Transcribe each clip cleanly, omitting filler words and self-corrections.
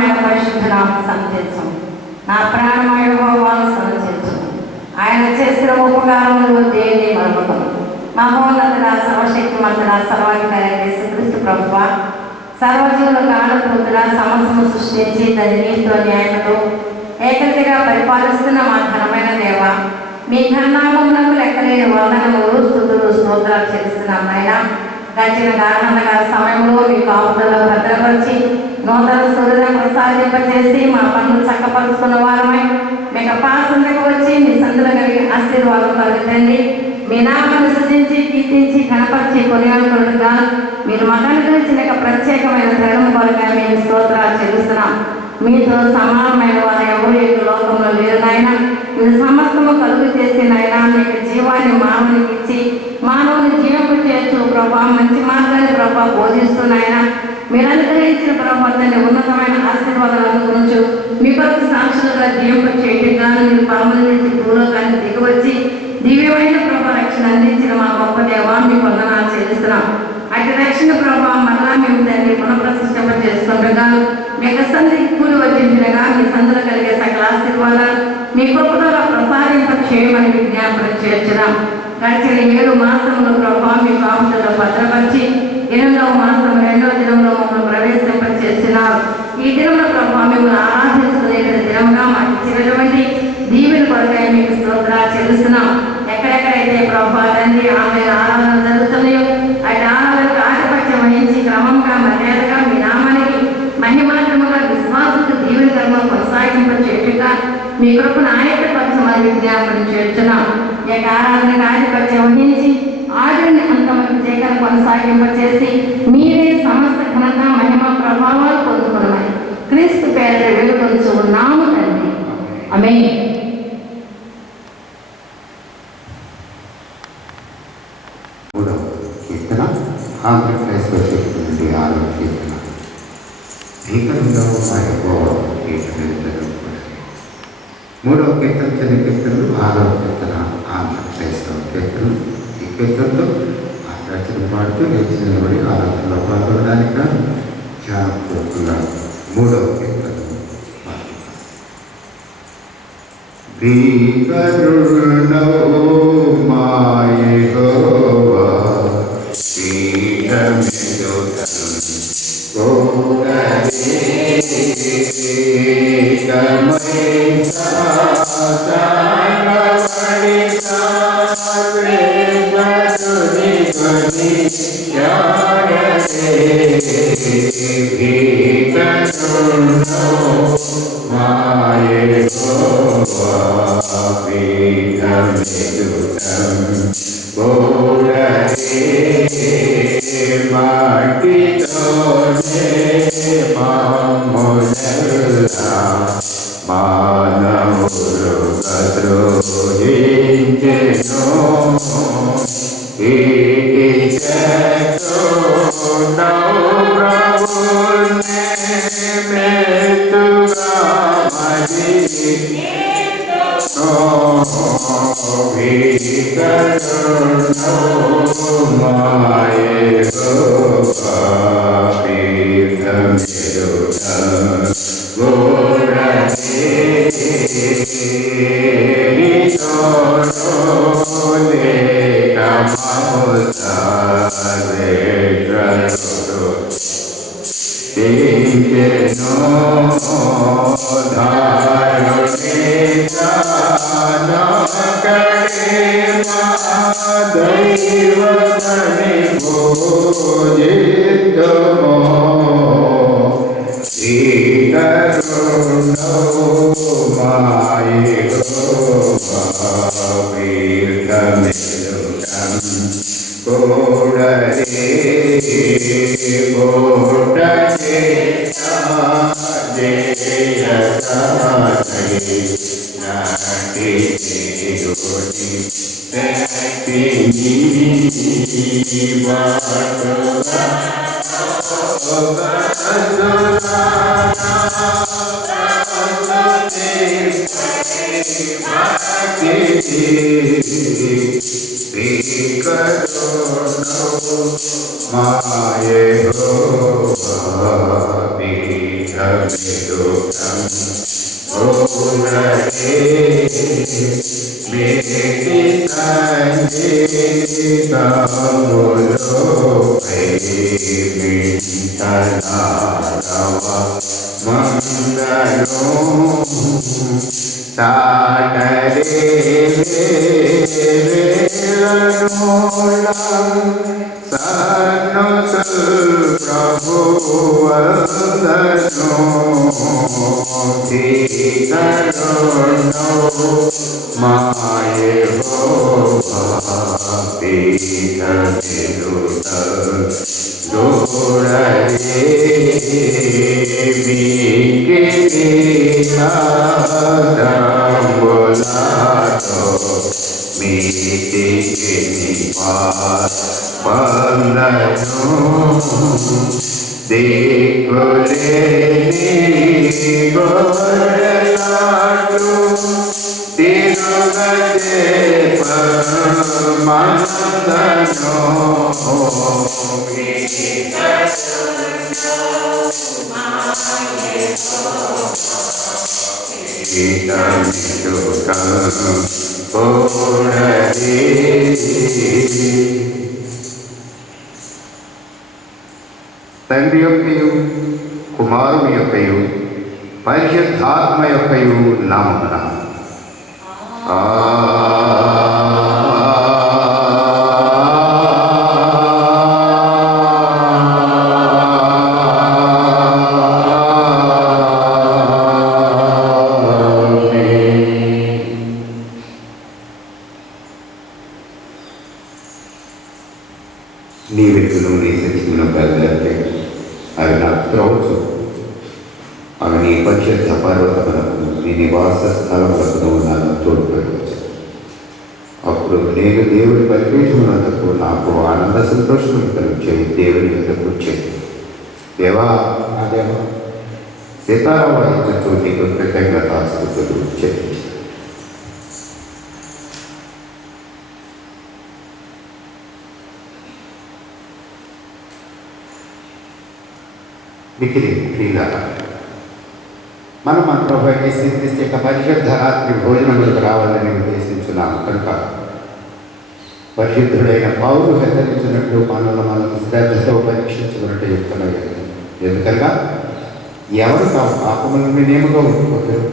ఆయన పరిశుద్ధ నామం సంచరించు. నా ప్రాణమైన యెహోవాను సంచరించు. ఆయన చేసిన ఉపకారములు దేన్ని మరొకము. మహోన్నతుడ, సర్వశక్తిమంతుడ, సర్వాధికారి యేసుక్రీస్తు ప్రభువ, సర్వజీవులకు ఆడపుత్రుడ, సమస్తము సృష్టించి దాని నీతితో న్యాయంతో ఏకతిగా పరిపాలిస్తున్న మా ఘనమైన దేవ, మీ ఘననామమునకు లెక్కలేని వందనములు, స్తుతులు, స్తోత్రాలు చెల్లిస్తున్నాం నాయన. గడిచిన గాఢంధకార సమయంలో మీ కాపుదల్లో భద్రపరిచి నూతన సూర్యులను ప్రసాదింపచేసి మా పనులు చక్కపరుచుకున్న వారమై మీకు పాసందకు వచ్చి మీ సందులో కలిగి ఆశీర్వాదం కలుగుతండి. మీ నామాన్ని సృజించి కీర్తించి కనపరిచి కొనియాడుకున్నట్టుగా మీరు మగను గురించిన ప్రత్యేకమైన ధర్మ కొరగా మేము స్తోత్రాలు చెల్లిస్తున్నాం. మీతో సమానమైన వారు ఎవరు ఈ లోకంలో లేరు నాయన. మీరు సమస్తము కలుగు చేసి నాయన మీకు జీవాన్ని మానవునికి ఇచ్చి మానవుని జీవపు చేస్తూ ప్రభా మంచి మార్గాన్ని ప్రభా బోధిస్తున్నాయన. మీరు అనుగ్రహించిన ప్రభుత్వాన్ని ఉన్నతమైన ఆశీర్వాదాలు అనుగురించి మీ కొరకు సాక్షులుగా జీవింప చేయటంగా మీరు పరమల నుంచి భూలోకాన్ని దిగివచ్చి దివ్యమైన ప్రభా రక్షణ అందించిన మా గొప్ప దేవా మీ వందనాలు చెల్లిస్తున్నాం. అటు రక్షణ ప్రభా మరలా మేము దాన్ని పునఃప్రతిష్ఠింప చేసుకుంటగా మీకు సంధి కూలి వచ్చించినగా మీ సందులో కలిగే సకల ఆశీర్వాదాలు మీ కృపలో ప్రసాదింప చేయమని విజ్ఞాపన చేర్చుదాం. గడిచిన 7 మాసంలో ప్రభా మీ కాపుదల్లో భద్రపరిచి 8వ మాసం 2వ దినంలో మమ్మల్ని ప్రవేశింప చేస్తున్నారు. ఈ దినంలో ప్రభా మిమ్మల్ని ఆరాధించుకునే దినంగా మాకు ఇచ్చినటువంటి దీవెన కొరకై మీకు స్తోత్రాలు చెల్లిస్తున్నాం. ఎక్కడెక్కడైతే ప్రభా తండ్రి ఆమె ఆరాధన జరుగుతున్నాయో అటు ఆరాధనకు ఆధిపత్యం వహించి క్రమంగా మర్యాదగా మీ నామానికి మహిమాత్మగా విశ్వాసకు దీవెనకరంగా కొనసాగింప చేయటంగా మీ కృపను ఆయత్తపరచమని విజ్ఞాపన చేస్తున్నాం. ఈ యొక్క ఆరాధనకు ఆధిపత్యం వహించి ఆడిని అంతమంది చేయగల కొనసాగింపచేసి మీరే సమస్త ఘనత మహిమ ప్రభావాలు పొందుకున్నాయి. క్రీస్తు పేరు వెలుగొంచు నాము తండ్రి. ఆమేన్. కీర్తన ఆంధ్రప్రదేశ్లో చెప్తుంది 6వ కీర్తన. దీపంలో మా యెహోవా కీర్తనలు 3వ కీర్తన చిన్న కీర్తనలు 6వ కీర్తన ఆంధ్రప్రదేశ్లో కీర్తనలు. ఈ కీర్తనలో ఆరాధన పాడుతూ లేచి నిలబడి ఆరాధనలో పాల్గొనడానికి చాలా 3వ కీర్తన. దీపరుణో మా యెహోవా తండ్రి యొక్కయు కుమారుని యొక్కయు పరిశుద్ధాత్మ యొక్కయు నామమున నీ వ్యక్తులు నీ శక్తిని బయలుదేరితే అవి నాకు త్రవచ్చు. అవి నీ పరిశుద్ధ పర్వతములకు నీ నివాస స్థలములకు నన్ను తోడ్పడవచ్చు. అప్పుడు నేను దేవుడి పరివేశమునందుకు నాకు ఆనంద సంతోషములు కలిగించే దేవుని యొద్దకు వచ్చేది. దేవా నా దేవా, సీతారామ వాయించుతూ నీకు కృతజ్ఞతాస్తుతులు చెల్లించాను. మిగిలి ప్రియులారా, మనం మన ప్రభు యేసుక్రీస్తు యొక్క పరిశుద్ధ రాత్రి భోజనములకు రావాలని ఉద్దేశించున్నాము కనుక పరిశుద్ధుడైన పౌలు హెచ్చరించినట్లు మనల్ని మనం శ్రద్ధతో పరీక్షించుకున్నట్టు చెప్తున్నాయి. ఎందుకనగా ఎవరు తాము పాపములను వినేముగా ఉండిపోతారు.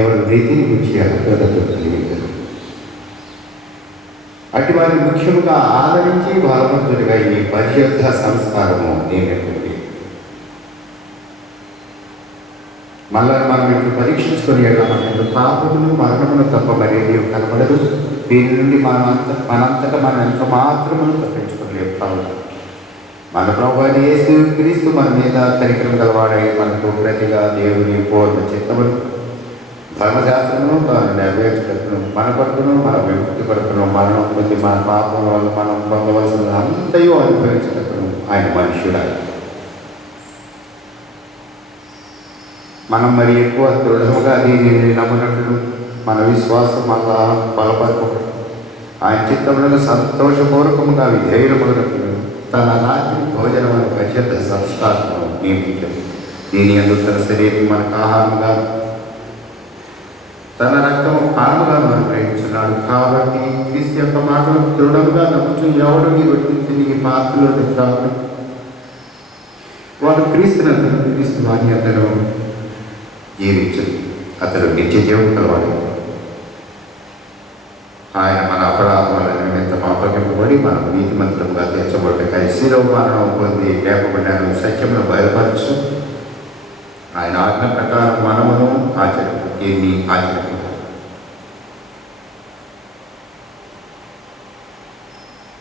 ఎవరు నీతిని గురించి అగ్రతతో కలిగించరు. అటు వారిని ముఖ్యముగా ఆదరించి బలవంతుడిగా ఈ పరిశుద్ధ సంస్కారము నియమించింది. మళ్ళా మనం ఇప్పుడు పరీక్షించుకొని మన పాపమును మరణమును తప్ప మరేది కనపడదు. దీని నుండి మనంతటా మనం ఎంత మాత్రమును తప్పించుకోలేము. కావాలి మన ప్రభు యేసుక్రీస్తు మన మీద కనికరం గలవాడై మనకు ప్రతిగా దేవుని పూర్ణ చిత్తమును ధర్మశాస్త్రమును తాను నెరవేర్చుటకును మన కొరకును మన విముక్తి కొరకును మరణం పొంది మన పాపం వల్ల మనం పొందవలసిన అంతయో అనుభవించుటకును ఆయన మనుష్యుడాయి. మనం మరి ఎక్కువ దృఢముగా దీనిని నమ్మునట్లు మన విశ్వాసం అలా బలపరపడు. ఆయన చిత్తములను సంతోషపూర్వకముగా విధేయులమునట్లు తన రాత్రి భోజనం అనే పరిశుద్ధ సంస్కారము నియమించారు. దీని యందు తన శరీరం మనకు ఆహారంగా తన రక్తము పానముగా అనుగ్రహించున్నాడు. కాబట్టి క్రీస్తు యొక్క మాటలు దృఢంగా నమ్ముతూ ఎవడు మీ వర్తించి నీ పాత్రలో త్రాగు వాడు క్రీస్తునందు క్రీస్తు వాణి అతను జీవించదు. అతడు నిత్య జీవం కలవాడు. ఆయన మన అపరాధముల నిమిత్తం అప్పగింపబడి మనం నీతిమంతులుగా తీర్చబడ్డాయి. శిలువ మరణం పొంది లేపబడినాను సత్యమును బయలుపరచు. ఆయన ఆజ్ఞ ప్రకారం మనమును దీన్ని ఆచరించాలి.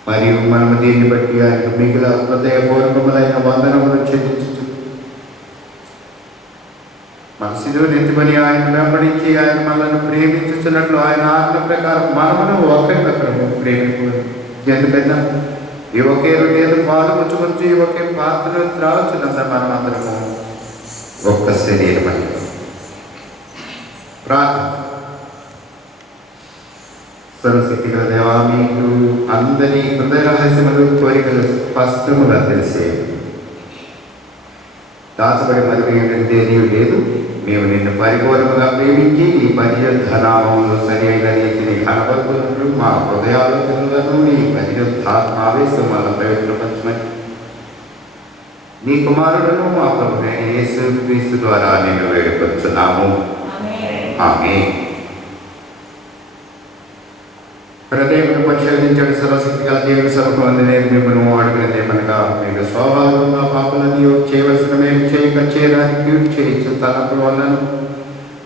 మరియు మనము దీన్ని బట్టి ఆయనకు మిగిలిన హృదయపూర్వకములైన వందనములు చెల్లించు. మన శిలువను ఎత్తుకొని ఆయన వెంబడించి ఆయన మనల్ని ప్రేమించుతున్నట్లు ఆయన ఆజ్ఞ ప్రకారం మనమును ఒకరినొకరు ప్రేమించు. ఎందుకన్నా ఈ ఒకే రొట్టెను పాలు పుచ్చుకొచ్చి ఒకే పాత్రను త్రాచున్నంత మనం అందరము ఒక్క శరీరమని ప్రార్థన. సర్వశక్తిగల దేవా, మీకు అందరి హృదయ రహస్యములు కోరికలు స్పష్టముగా తెలిసే దాచబడి మరి ఏంటంటే నీవు లేదు. మేము నిన్ను పరిపూర్ణంగా ప్రేమించి నీ పరిశుద్ధనామంలో సరి అయిన రీతిని కనబడుతున్నట్లు మా హృదయాలోచనలను నీ పరిశుద్ధాత్మావేశం వల్ల పవిత్రపరచమని నీ కుమారుడును మా ప్రభువైన యేసుక్రీస్తు ద్వారా నిన్ను వేడుకొచ్చున్నాము. ఆమేన్. హృదయమును పరిశోధించడం సర్వశక్తి గల దేవుని సర్వమంది నేను మిమ్మల్ని అడుగునేమనగా, మీరు స్వాభావికంగా పాపలని చేయవలసిన మేము చేయడానికి కీడు చేయొచ్చు తలపుల వల్లను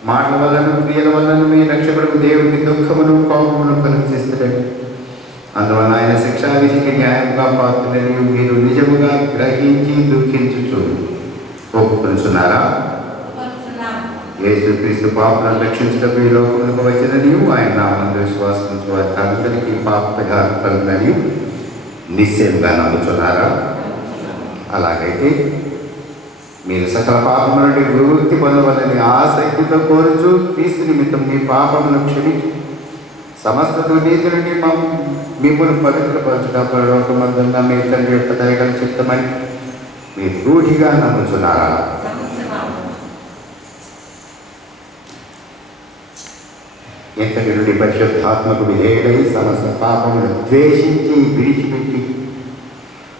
మాటల వల్లను క్రియల వల్లను మీ రక్షకుడు దేవుడికి దుఃఖమును కోపమును కలిగిస్తాడని, అందువల్ల ఆయన శిక్షా విధికి న్యాయంగా పాత్రలని మీరు నిజముగా గ్రహించి దుఃఖించుచు ఒప్పుకొనుచున్నారా? యేసుక్రీస్తు పాపలను రక్షించటకు ఈ లోకములకు వచ్చినని ఆయన నామందు విశ్వాసించు వారికి అందరికీ పాప పరిహారం కలుగునని నిశ్చయంగా నమ్ముతున్నారా? అలాగైతే మీరు సకల పాపముల నుండి విముక్తి పొందవలని ఆసక్తితో కోరుచు క్రీస్తు నిమిత్తం మీ పాపములను క్షమించి సమస్త దుర్నీతి నుండి మిమ్మల్ని పవిత్రపరచుట పరలోకమందున్న మీ తండ్రి యొక్క దయగల చిత్తమని మీరు రూఢిగా నమ్ముతున్నారా? ఎంతటి నుండి పరిశుద్ధాత్మకు విధేయుడై సమస్త పాపమును ద్వేషించి విడిచిపెట్టి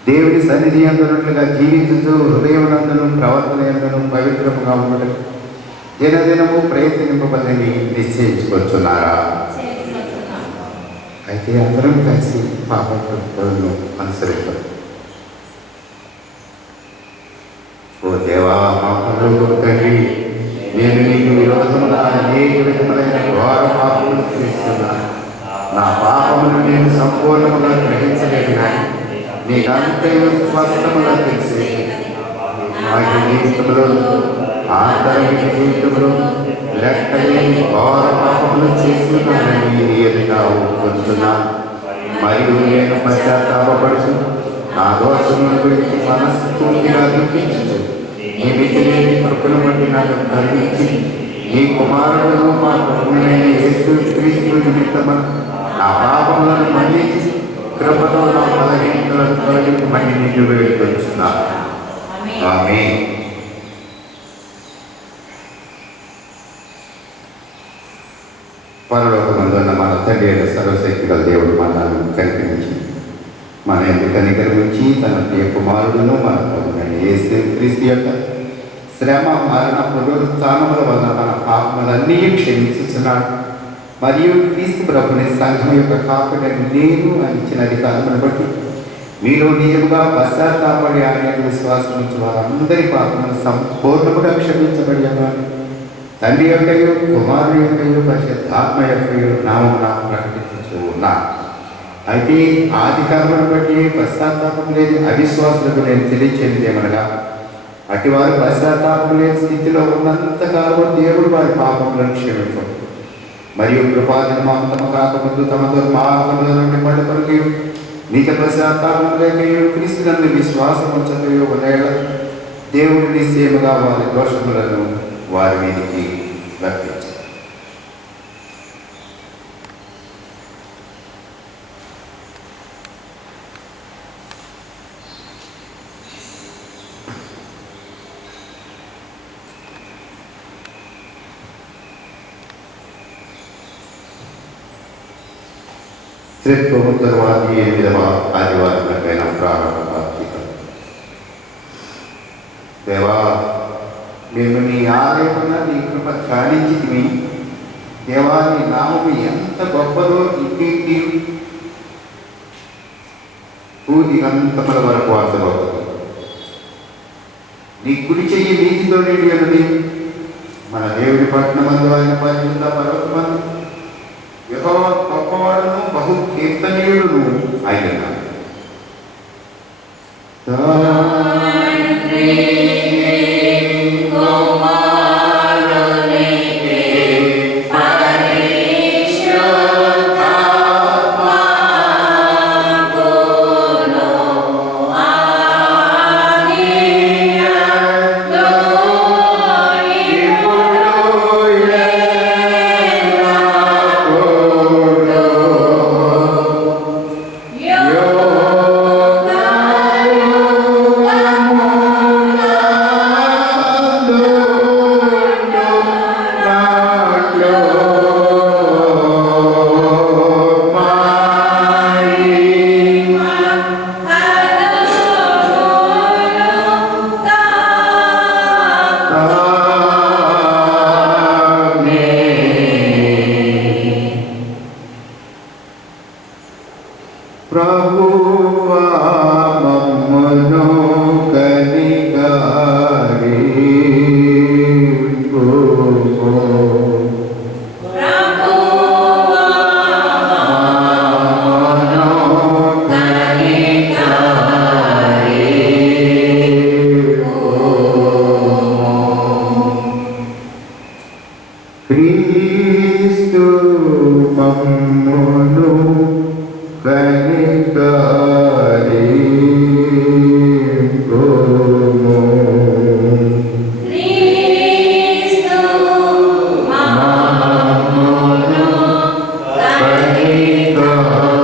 దేవుని సన్నిధి అందునట్లుగా జీవించుతూ హృదయమునందును ప్రవర్తన యందును పవిత్రముగా ఉండడం దినదినము ప్రయత్నింపబలని నిశ్చయించుకొచ్చున్నారా? అయితే అందరం కలిసి పాపలను అనుసరిద్దాం. ఓ దేవా, మా పరలోకపు తండ్రి, నేను నీకు విరోధముగా అనేక విధములైన ఘోర పాపములు చేస్తున్నాను. నా పాపమును నేను సంపూర్ణముగా గ్రహించలేదు, కానీ నీకంతయు స్పష్టముగా తెలిసే వాటి జీవితంలో ఆంతరిక జీవితంలో లెక్కలేని ఘోర పాపములు చేస్తున్నానని నీ ఎదుట ఒప్పుకొంటున్నాను. మరియు నేను పశ్చాత్తాపపడుచు నా దోషముల గురించి మనస్ఫూర్తిగా దుఃఖించు నీ మితిలేని కృపను బట్టి నాకు కరుణించి నీ కుమారుడును మా ప్రభువైన యేసుక్రీస్తు నిమిత్తము నా పాపములను మన్నించి కృపతో నా బలహీనతలను తొలగించమని నిన్ను వేడుకొంచున్నాను. ఆమేన్. పరలోకమందున్న మన తండ్రి అయిన సర్వశక్తి గల దేవుడు మనల్ని కనిపించి మన ఎందుకు కనికరించి తన ప్రియ కుమారుడును మన ప్రభువైన యేసుక్రీస్తు యొక్క శ్రమ మరణ పునరుత్థానముల వల్ల మన పాపములన్నీ క్షమించుచున్నాడు. మరియు క్రీస్తు ప్రభుని సంఘం యొక్క కాపుడని నేను ఇచ్చిన అధికారమును బట్టి మీలో నిజముగా పశ్చాత్తాపడి ఆయన విశ్వాసం నుంచి వారందరి పాపములు సంపూర్ణముగా క్షమించబడి అన్నారు. తండ్రి యొక్కయు కుమారుని యొక్కయు పరిశుద్ధాత్మ యొక్కయు నామమున ప్రకటించుచూ ఉన్నా. అయితే ఆధికారమును బట్టి పశ్చాత్తాపం లేని అవిశ్వాసులకు నేను తెలియచేది ఏమనగా, అటివారు పశ్చాత్తాపం లేని స్థితిలో ఉన్నంతకాలం దేవుడు వారి పాపములను క్షమించడు. మరియు కృపాదినమాంతము కాకముందు తమ దుర్మార్గముల నుండి పడుకొనకి నిజ పశ్చాత్తాపం లేకయు క్రీస్తునందు విశ్వాసం ఉంచకయు ఉండేలా దేవుడు నిశ్చయముగా వారి దోషములను వారి మీదికి రప్పించారు. త్రిత్వము తరువాత 8వ ఆదివారములకైన ప్రారంభ బాధ్యత. దేవా, మేము నీ ఆలయమున నీ కృప ధ్యానించితిమి. దేవా, నీ నామము ఎంత గొప్పదో ఇంటి దిగంతముల వరకు అర్థమవుతుంది. నీ కుడి చెయ్యి నీతితో నిండి ఉన్నది. మన దేవుడి పట్టణమందు ఆయన పరిశుద్ధ పర్వతమందు యెహోవా గొప్పవాడును బహు కీర్తనీయుడును ఆయన. Cristo mamono kanekari gomo Cristo mamono kanekari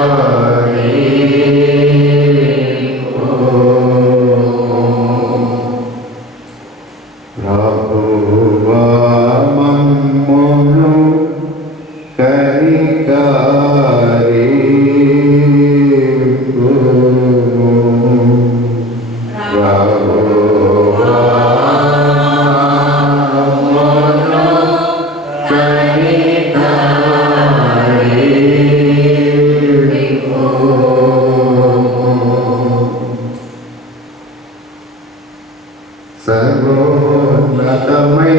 Rahuwa mamono kanekari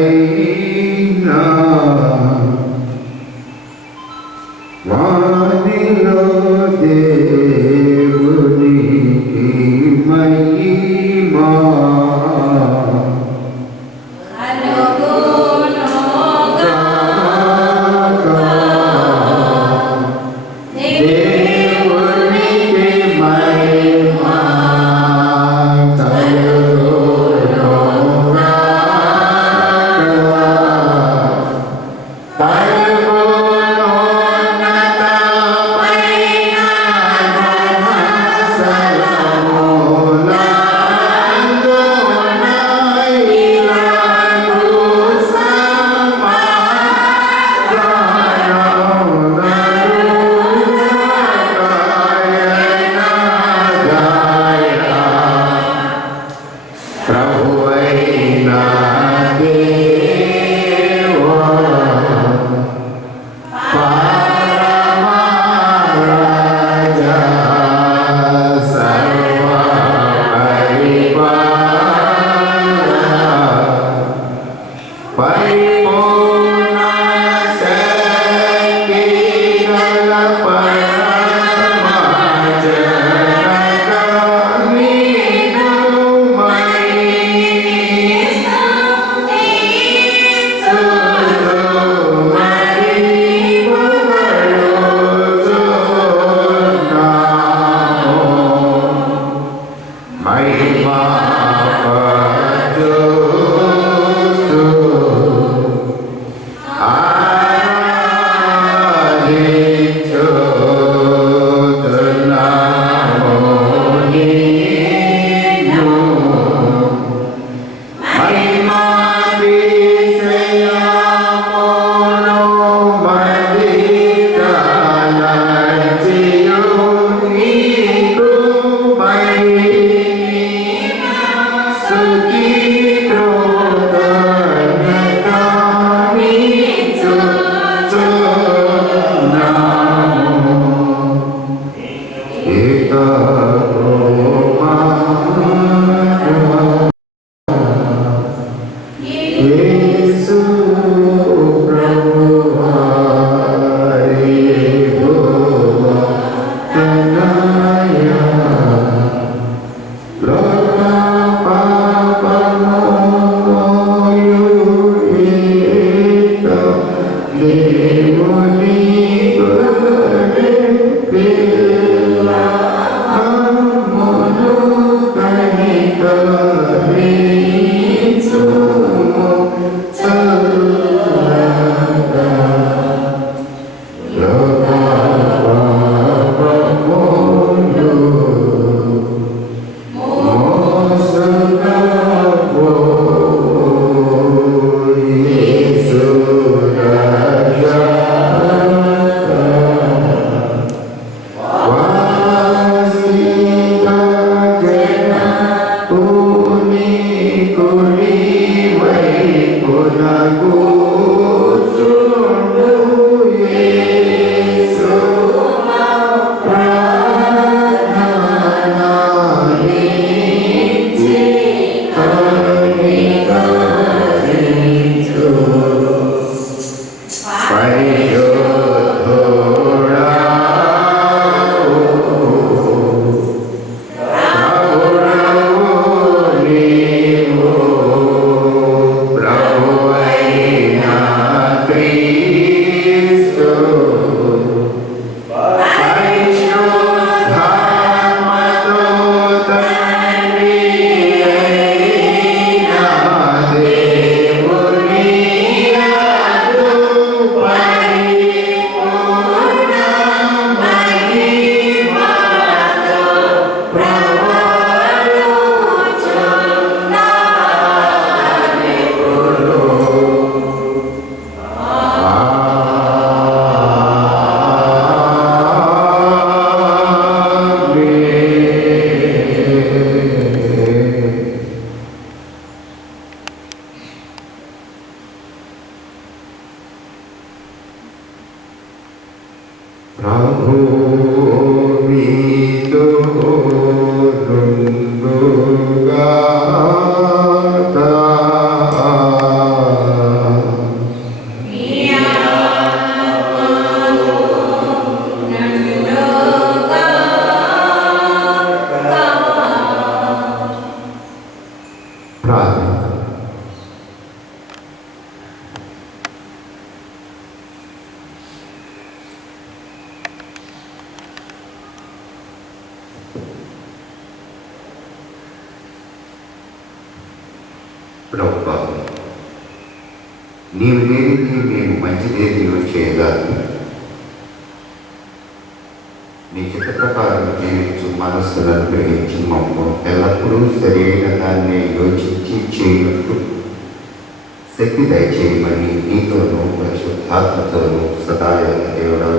సర్వోన్నతమైన వానిలో దేవునికి మహిమా దేవునికి మహిమా ప్రభు మీతో నుండుగాక. ప్రార్థన. ప్రభువా, నీవు లేనిది మేము మంచిదేది చేయగలము. నీ చిత్త ప్రకారం జీవించు మనస్సులను గ్రహించి మమ్మ ఎల్లప్పుడూ సరైన దాన్ని యోచించి చేయనట్టు శక్తి దయచేయమని నీతోనూ పరిశుద్ధాత్మతోనూ సదాయాల దేవుడా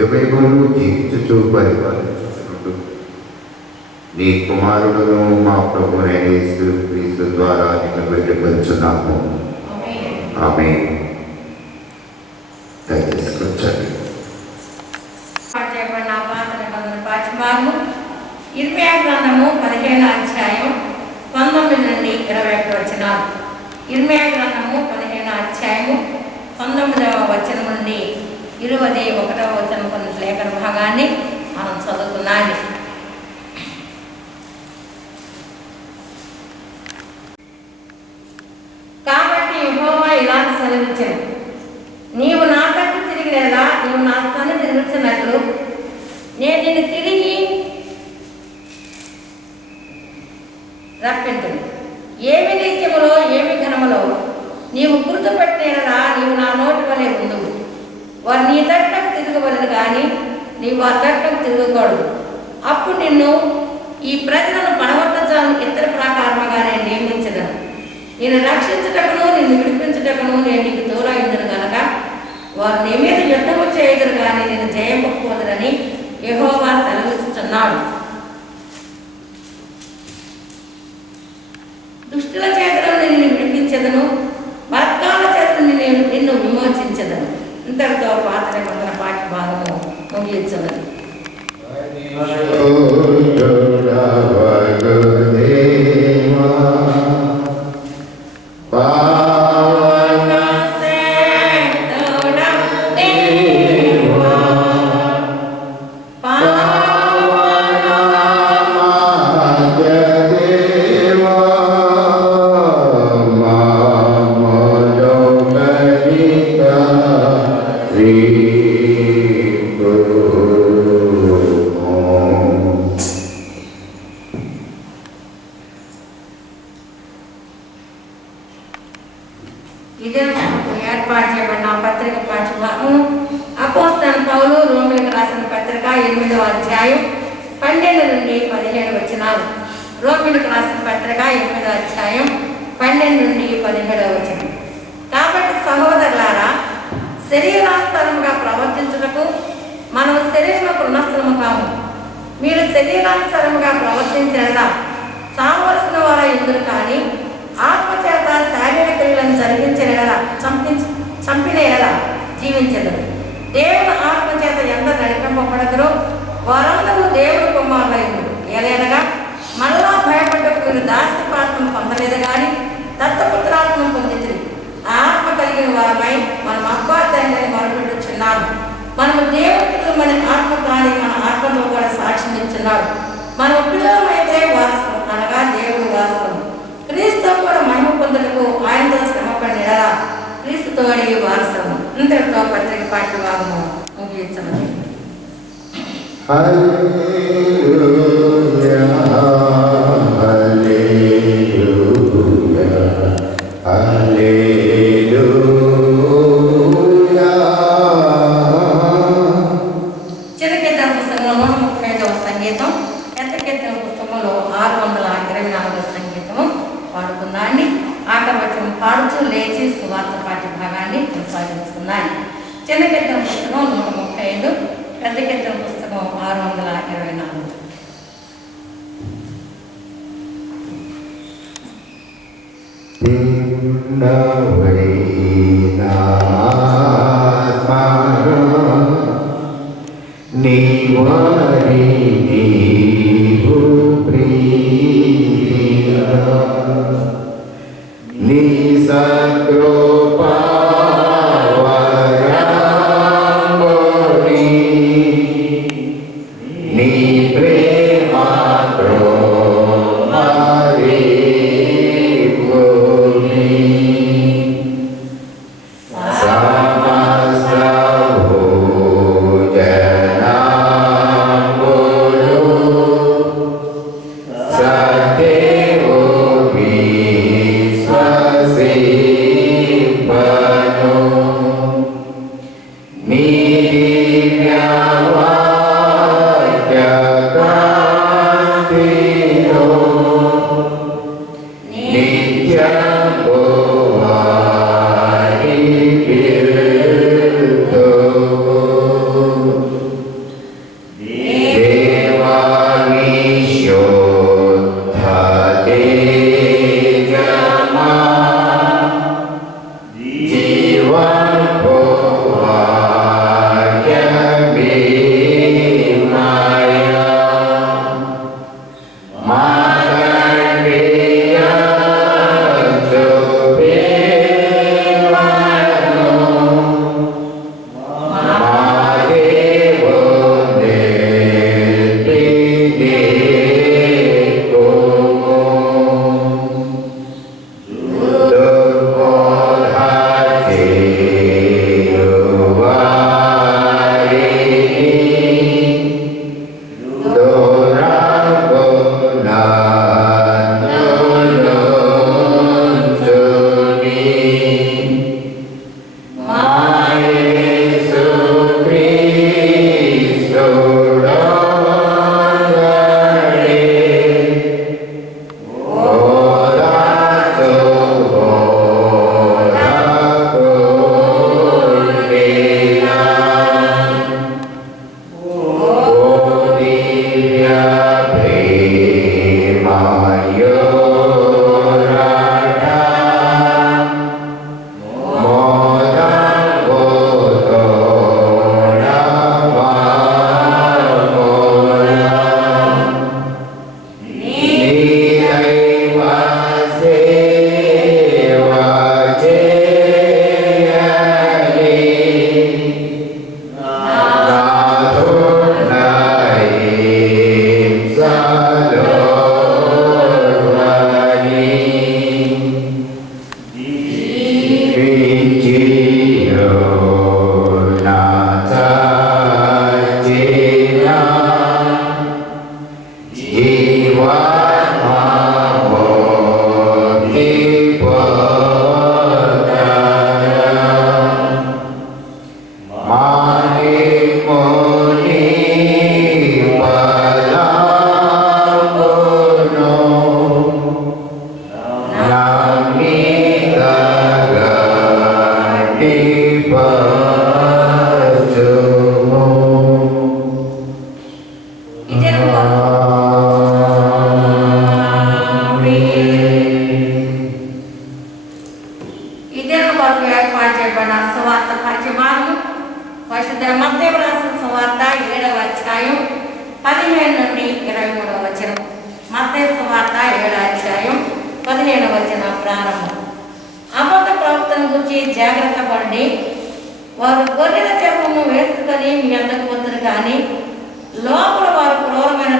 యుగయుగములు జీవించుచూ పరిపాలించుచున్నట్టు నీ కుమారుడును మా ప్రభువైన యేసు క్రీస్తు ద్వారా నిన్ను వేడుకొంచున్నాము. ఆమేన్. దయచేసి కూర్చోండి. ఇర్మియా గ్రంథము 15వ అధ్యాయం 19 నుండి 21 వచనాలు. ఇర్మియా గ్రంథము 15వ అధ్యాయము 19వ వచనం నుండి 21వ వచనం కొన్ని లేఖన భాగాన్ని మనం చదువుకున్నాము. కాబట్టి యెహోవా ఇలా సెలవిచ్చాడు, నీవు నా తట్టు తిరిగినలా నీవు నా సన్నిధి నిలిచినట్లు నేను నిన్ను తిరిగి రప్పింతుడు. ఏమి నిత్యములో ఏమి ఘనములో నీవు గుర్తుపెట్టినలా నీవు నా నోటి వలె ఉందువు. వారు నీ తట్టకు తిరగవలదు కానీ నీవు ఆ తట్టకు తిరగకూడదు. అప్పుడు నిన్ను ఈ ప్రజలను పడగొట్టజాలని ఇతర ప్రకారముగా నేను నియమించదను. నేను రక్షించుటకును నిన్ను విడిపించుటకును నేను నీకు తోడైందును కనుక వారు నీ మీద యుద్ధము చేయదురు కానీ నేను జయపకపోదురని యెహోవా సెలవిస్తున్నాడు. దుష్టుల చేతులను నిన్ను విడిపించదను, బలత్కాల చేతులను నిన్ను విమోచించదను. ఇంతటితో పాత నిబంధన పాఠ్య భాగము ముగించదను. ఇదే ఏర్పాటు చేయబడిన పత్రిక పాఠ్యభాగం అపోస్తలుడైన పౌలు రోమీయులకు రాసిన పత్రిక 8వ అధ్యాయం 12 నుండి 17 వచనాలు. రోమీయులకు రాసిన పత్రిక 8వ అధ్యాయం 12 నుండి 17 వచనం. కాబట్టి సహోదరులారా, శరీరానుసారముగా ప్రవర్తించుటకు మనము శరీరముకు రుణస్థులము కాము. మీరు శరీరానుసారముగా ప్రవర్తించేలా చావలసిన వారు ఎందురు కానీ ఆత్మచేత శారీరక క్రియలను జరిగించిన చంపిన ఎలా జీవించదు. దేవుని ఆత్మచేత ఎంత నడిపింపబడదురో వారందరూ దేవుని కుమారులైంది. ఏలైనగా మనలో భయపడ్డకు మీరు దాస్యపాత్మను పొందలేదు కానీ దత్తపుత్రాత్మను పొందింది. ఆత్మ కలిగిన వారమై మనం అబ్బా తండ్రిని మొరపెట్టుచున్నాము. మనము దేవుని పిల్లలు మన ఆత్మ కానీ మన ఆత్మలో కూడా సాక్ష్యం ఇచ్చున్నాడు. మనము పిల్లలమైతే వారసులు అనగా దేవుడు వారసులు. క్రీస్తు కూడా మహిమ పొందుటకు ఆయనతో శ్రమపడిన ఎడల క్రీస్తుతో అడిగి వారసులు. ఇంతటితో పత్రిక పాఠ్య భాగము ముగించమని. హల్లెలూయా హల్లెలూయా హల్లెలూయా. చిన్న కీర్తన పుస్తకంలో 135వ సంగీతం, పెద్ద కీర్తన పుస్తకంలో 624వ సంగీతము పాడుకుందాన్ని. ఆఖరి వచనం పాడుచు లేచి సువార్త పాఠ్య భాగాన్ని కొనసాగించుకుందాన్ని. చిన్న కీర్తన పుస్తకం 135, పెద్ద కీర్తన పుస్తకం 624. నిన్నవైనా ఆత్మలో నీ వారి నీవు ప్రియా నీ సకృపావరంబుని నీ ప్రేమ కృపమరిపుని సమస్త భోజనంబులు సత్యము విశ్వసింపను నీ దివ్యవాక్యకాంతిలో నిత్యము వారి పిలుతువు. దేవాని శుద్ధ తేజమా జీవంపు వాక్యమేమయా మాతండియ చూపేవను మా దేవుని నిలిపిదెక్కుము. దుర్బోధ చేయువారిని దూరమునందుంచుని. మా యేసుక్రీస్తుడొక్కడే ఓదార్చు బోధకుడేనా. ఓ దివ్య ప్రేమయోరట మోదముతోడమమోల నీ దైవ సేవ చేయని ఇదే కొరకు ఏర్పాటు చేయబడిన సువార్త పరిచయమాను పరిశుద్ధ మత్తయి రాసిన సువార్త 7వ అధ్యాయం 15 నుండి 23వ వచనం. మత్తయి సువార్త 7వ అధ్యాయం 15వ వచనం ప్రారంభం. అబద్ధ ప్రవక్తను గురించి జాగ్రత్త పడి వారు గొర్రెల చర్మము వేసుకొని మీ అందకు వద్దరు కానీ లోపల వారు క్రూరమైన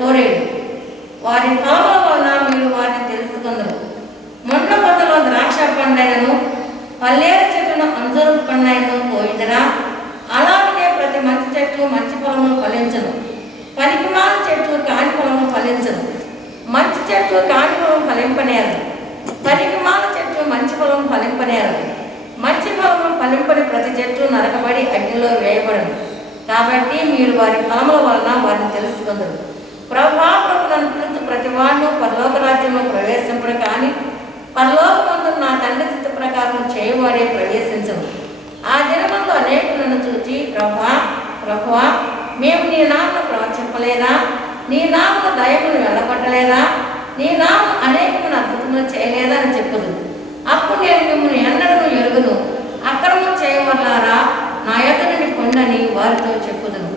తోడేడు. వారి ఫలముల వలన మీరు వారిని తెలుసుకుందరు. ముండ్ల పొదలో ద్రాక్ష పండ్లను పల్లేర చెట్టును అంజూరపు పండ్లను పోయిదరా. అలాగనే ప్రతి మంచి చెట్టు మంచి ఫలమును ఫలించదు, పనికిమాల చెట్టు కాని ఫలము ఫలించదు. మంచి చెట్టు కాని ఫలం ఫలింపనేరదు, పనికిమాల చెట్టు మంచి ఫలం ఫలింపనేరదు. మంచి ఫలము ఫలింపని ప్రతి చెట్టు నరకబడి అగ్నిలో వేయబడదు. కాబట్టి మీరు వారి ఫలముల వలన వారిని తెలుసుకుందరు. ప్రభువా ప్రభువులను పిలుచు ప్రతి వాడును పరలోక రాజ్యంలో ప్రవేశింపడు కానీ పరలోకమందు నా తండ్రి చిత్త ప్రకారం చేయవాడే ప్రవేశించదు. ఆ దినమందు అనేకులను చూచి ప్రభువా ప్రభువా మేము నీ నామను ప్రవచింపలేదా, నీ నామను దయమును వెళ్ళగొట్టలేదా, నీ నామను అనేకమైన అద్భుతములు చేయలేదా అని చెప్పుదు. అప్పుడు నేను మిమ్మల్ని ఎన్నడూ ఎరుగును, అక్రమం చేయవల్లారా నా యొద్ద నుండి పొండని వారితో చెప్పుదును.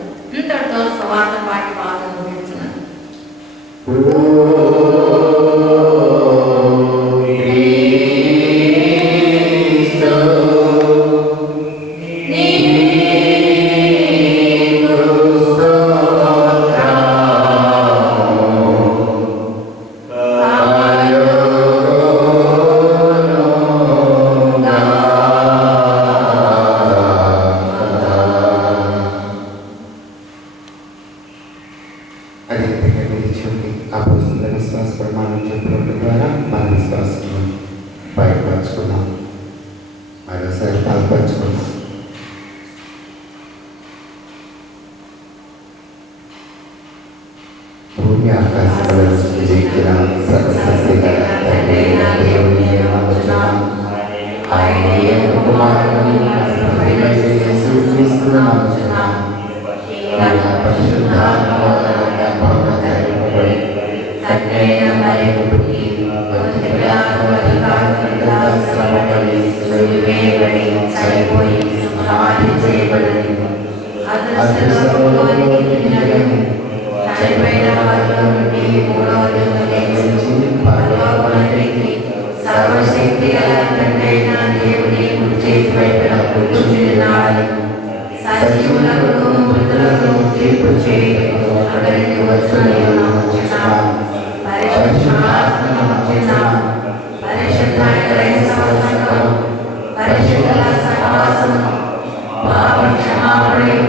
సిద్ధపరచుకున్నాం. భూమి ఆకాశాలను సృజించిన సర్వశక్తిగల తండ్రి అయిన దేవుని నమ్ముచున్నాం. ఆయనే కుమారుని ప్రభువైన యేసుక్రీస్తును నమ్ముచున్నాం. ఈయన పరిశుద్ధాత్మ వలన ధరింపబడి తండ్రి అయిన మరియకు పుట్టి పొంతి పిలాతు అధికారముగా శ్రమపడి సిలువ వేయబడి చనిపోయి సమాధి చేయబడి అదృష్టలోకానికి దిగినను చనిపోయిన వారిలో నుండి మూడవ దినమున లేచి పరలోకమునకెక్కి సర్వశక్తి గల తండ్రి అయిన దేవుని కుడి చేతి వైపున కూర్చున్నాడు. సజీవులకు మృతులకు తీర్పు చేయుటకు అక్కడికి వచ్చునని నమ్ముచున్నాం. పరిశుద్ధాత్మను నమ్ముచున్నాం. పరిశుద్ధ క్రైస్తవ సంఘం, పరిశుద్ధుల సహవాసము, పాప క్షమాపణయు,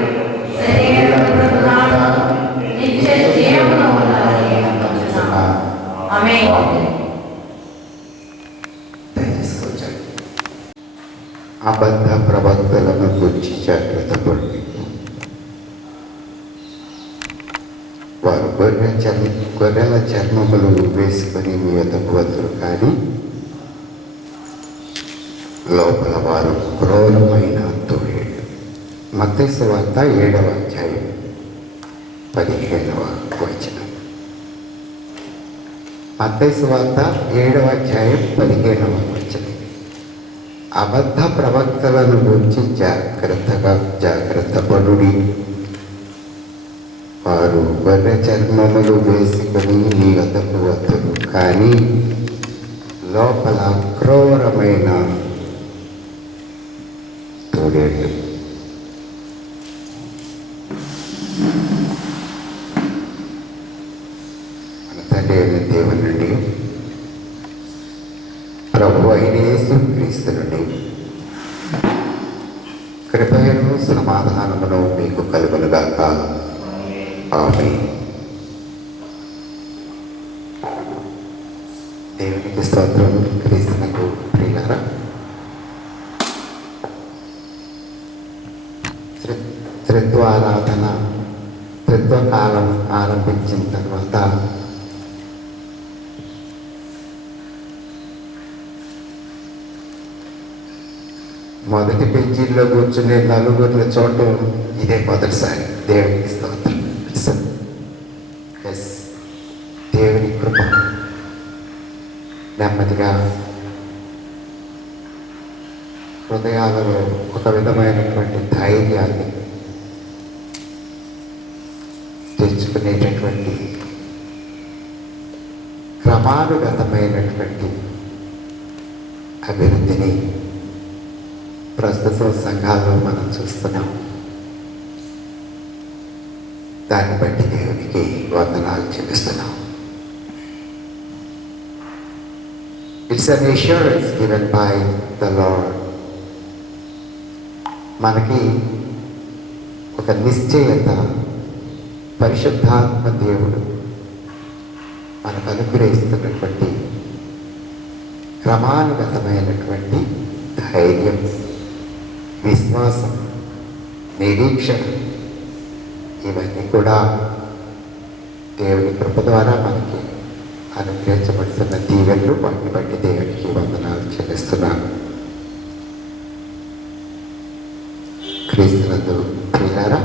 శరీర పునరుద్ధానము, నిత్య జీవమును ఉన్నదని నమ్ముచున్నాం. ఆమేన్. అబద్ధ ప్రవక్తలను గురించి జాగ్రత్త పడి వారు గొర్రెల చర్మములు వేసుకొని మీ వద్దకు వద్దరు, కానీ లోపల వారు క్రూరమైన తోడేళ్ళు. మత్తయి సువార్త 7వ అధ్యాయం 15వ వచనం. మత్తయి సువార్త 7వ అధ్యాయం 15వ వచనం. అబద్ధ ప్రవక్తలను గురించి జాగ్రత్త పడుడి. వారు గొర్రె చర్మములు వేసుకొని నీ వద్దకు వద్దరు, కానీ లోపల క్రూరమైన తోడేళ్ళు. మన తండ్రి అయిన దేవుని నుండి, ప్రభు అయిన యేసుక్రీస్తు నుండి కృపయను సమాధానమును మీకు కలుగునుగాక. ఆమేన్. దేవునికి స్తోత్రం. క్రీస్తునకు ప్రియులారా, త్రిత్వారాధన త్రిత్వకాలం ఆరంభించిన తర్వాత మొదటి బెంచీల్లో కూర్చునే నలుగురిని చూడటం ఇదే మొదటిసారి. దేవునికి స్తోత్రం. ఎస్, దేవుని కృప నెమ్మదిగా హృదయాలలో ఒక విధమైనటువంటి ధైర్యాన్ని తెచ్చుకునేటటువంటి క్రమానుగతమైనటువంటి అభివృద్ధిని ప్రస్తుత సంఘాల్లో మనం చూస్తున్నాం. దాన్ని బట్టి దేవునికి వందనాలు చెల్లిస్తున్నాం. It's an assurance given by the lord. మనకి ఒక నిశ్చయత పరిశుద్ధాత్మ దేవుడు మనకు అనుగ్రహిస్తున్నటువంటి క్రమానుగతమైనటువంటి ధైర్యం, విశ్వాసం, నిరీక్షణ, ఇవన్నీ కూడా దేవుని కృప ద్వారా మనకి అనుగ్రహించబడుతున్న దీవెనలు. వాటిని బట్టి దేవునికి వందనాలు చెల్లిస్తున్నాను. క్రీస్తునందు ప్రియులారా,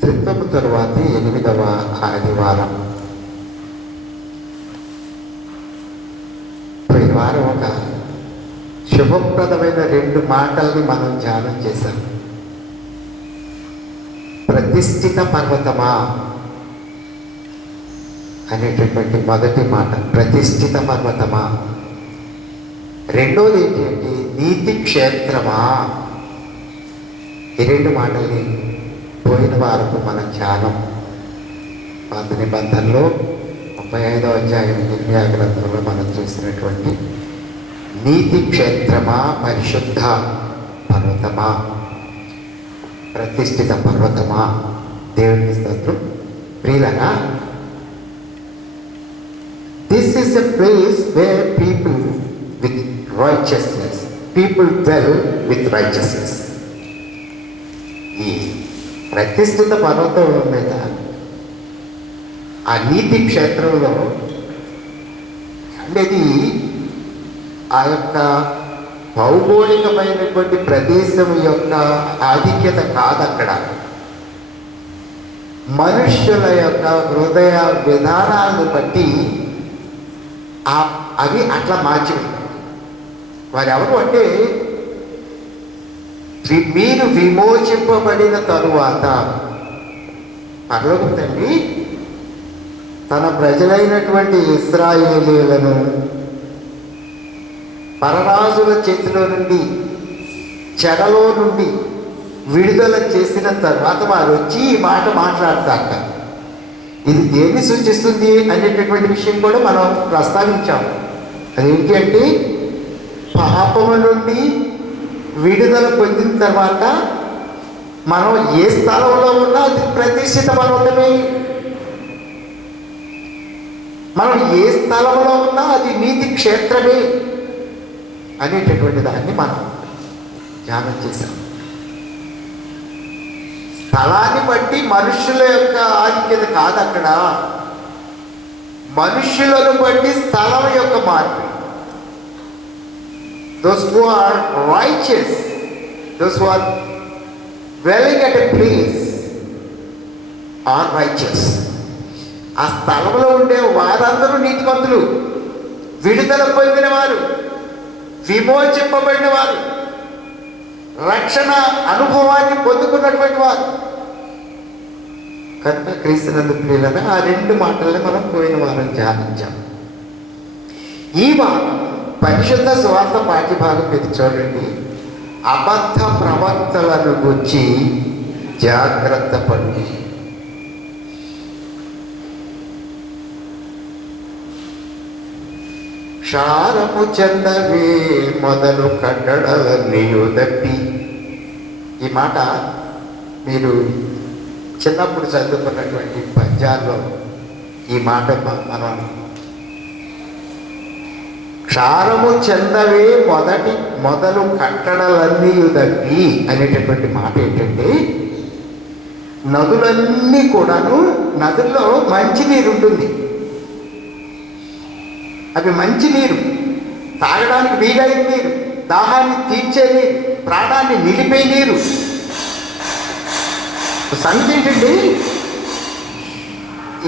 త్రిత్వము తరువాత 8వ ఆదివారం పోయిన వారం ఒక శుభప్రదమైన 2 మాటల్ని మనం ధ్యానం చేశాం. ప్రతిష్ఠిత పర్వతమా అనేటటువంటి మొదటి మాట, ప్రతిష్ఠిత పర్వతమా. రెండోది ఏంటి అంటే నీతి క్షేత్రమా. ఈ 2 మాటల్ని పోయిన వారపు మన ధ్యానం పాత నిబంధనలో 35వ అధ్యాయం ఇర్మియా గ్రంథంలో మనం చూసినటువంటి నీతి క్షేత్రమా, పరిశుద్ధ పర్వతమా, ప్రతిష్ఠిత పర్వతమా. దేవునికి స్తోత్రం. ప్రియులారా, this is a place where people with righteousness people dwell with righteousness. ఈ ప్రతిష్ఠిత పర్వతం మీద ఆ నీతి క్షేత్రంలో అనేది ఆ యొక్క భౌగోళికమైనటువంటి ప్రదేశం యొక్క ఆధిక్యత కాదు. అక్కడ మనుష్యుల యొక్క హృదయ విధానాలను బట్టి అవి అట్లా మార్చివి. వారు ఎవరు అంటే, మీరు విమోచింపబడిన తరువాత పరలోకం తండ్రి తన ప్రజలైనటువంటి ఇశ్రాయేలీయులను పరరాజుల చేతిలో నుండి, చెరలో నుండి విడుదల చేసిన తర్వాత వారు వచ్చి ఈ మాట మాట్లాడతాక ఇది దేన్ని సూచిస్తుంది అనేటటువంటి విషయం కూడా మనం ప్రస్తావించాం. అదేంటి అంటే, పాపము నుండి విడుదల పొందిన తర్వాత మనం ఏ స్థలంలో ఉన్నా అది ప్రతిష్ఠిత పర్వతమే. మనం ఏ స్థలంలో ఉన్నా అది నీతి క్షేత్రమే అనేటటువంటి దాన్ని మనం ధ్యానం చేశాం. స్థలాన్ని బట్టి మనుషుల యొక్క ఆధిక్యత కాదు, అక్కడ మనుషులను బట్టి స్థలం యొక్క మార్పు. Those who are righteous, those who are dwelling at a place are righteous. ఆ స్థలంలో ఉండే వారందరూ నీతిమంతులు, విడుదల పొందిన వారు, విమోచింపబడిన వారు, రక్షణ అనుభవాన్ని పొందుకున్నటువంటి వారు. కనుక క్రీస్తునందు ప్రియులైన ఆ రెండు మాటల్ని మనం పోయిన వారం ధ్యానించాం. ఈ వారం పరిశుద్ధ సువార్త పాఠ్యభాగం మీద చూడండి. అబద్ధ ప్రవక్తలను గురించి జాగ్రత్త పడి. క్షారము చెందవే మొదలు కట్టడలన్నీయు తప్పి. ఈ మాట మీరు చిన్నప్పుడు చదువుకున్నటువంటి పద్యాల్లో ఈ మాట మనం క్షారము చెందవే మొదలు కట్టడలన్నీ తప్పి అనేటటువంటి మాట ఏంటంటే, నదులన్నీ కూడాను, నదుల్లో మంచినీరు ఉంటుంది. అవి మంచినీరు, తాగడానికి వీలైన నీరు, దాహాన్ని తీర్చే నీరు, ప్రాణాన్ని నిలిపే నీరు. సంగతి ఏంటండి,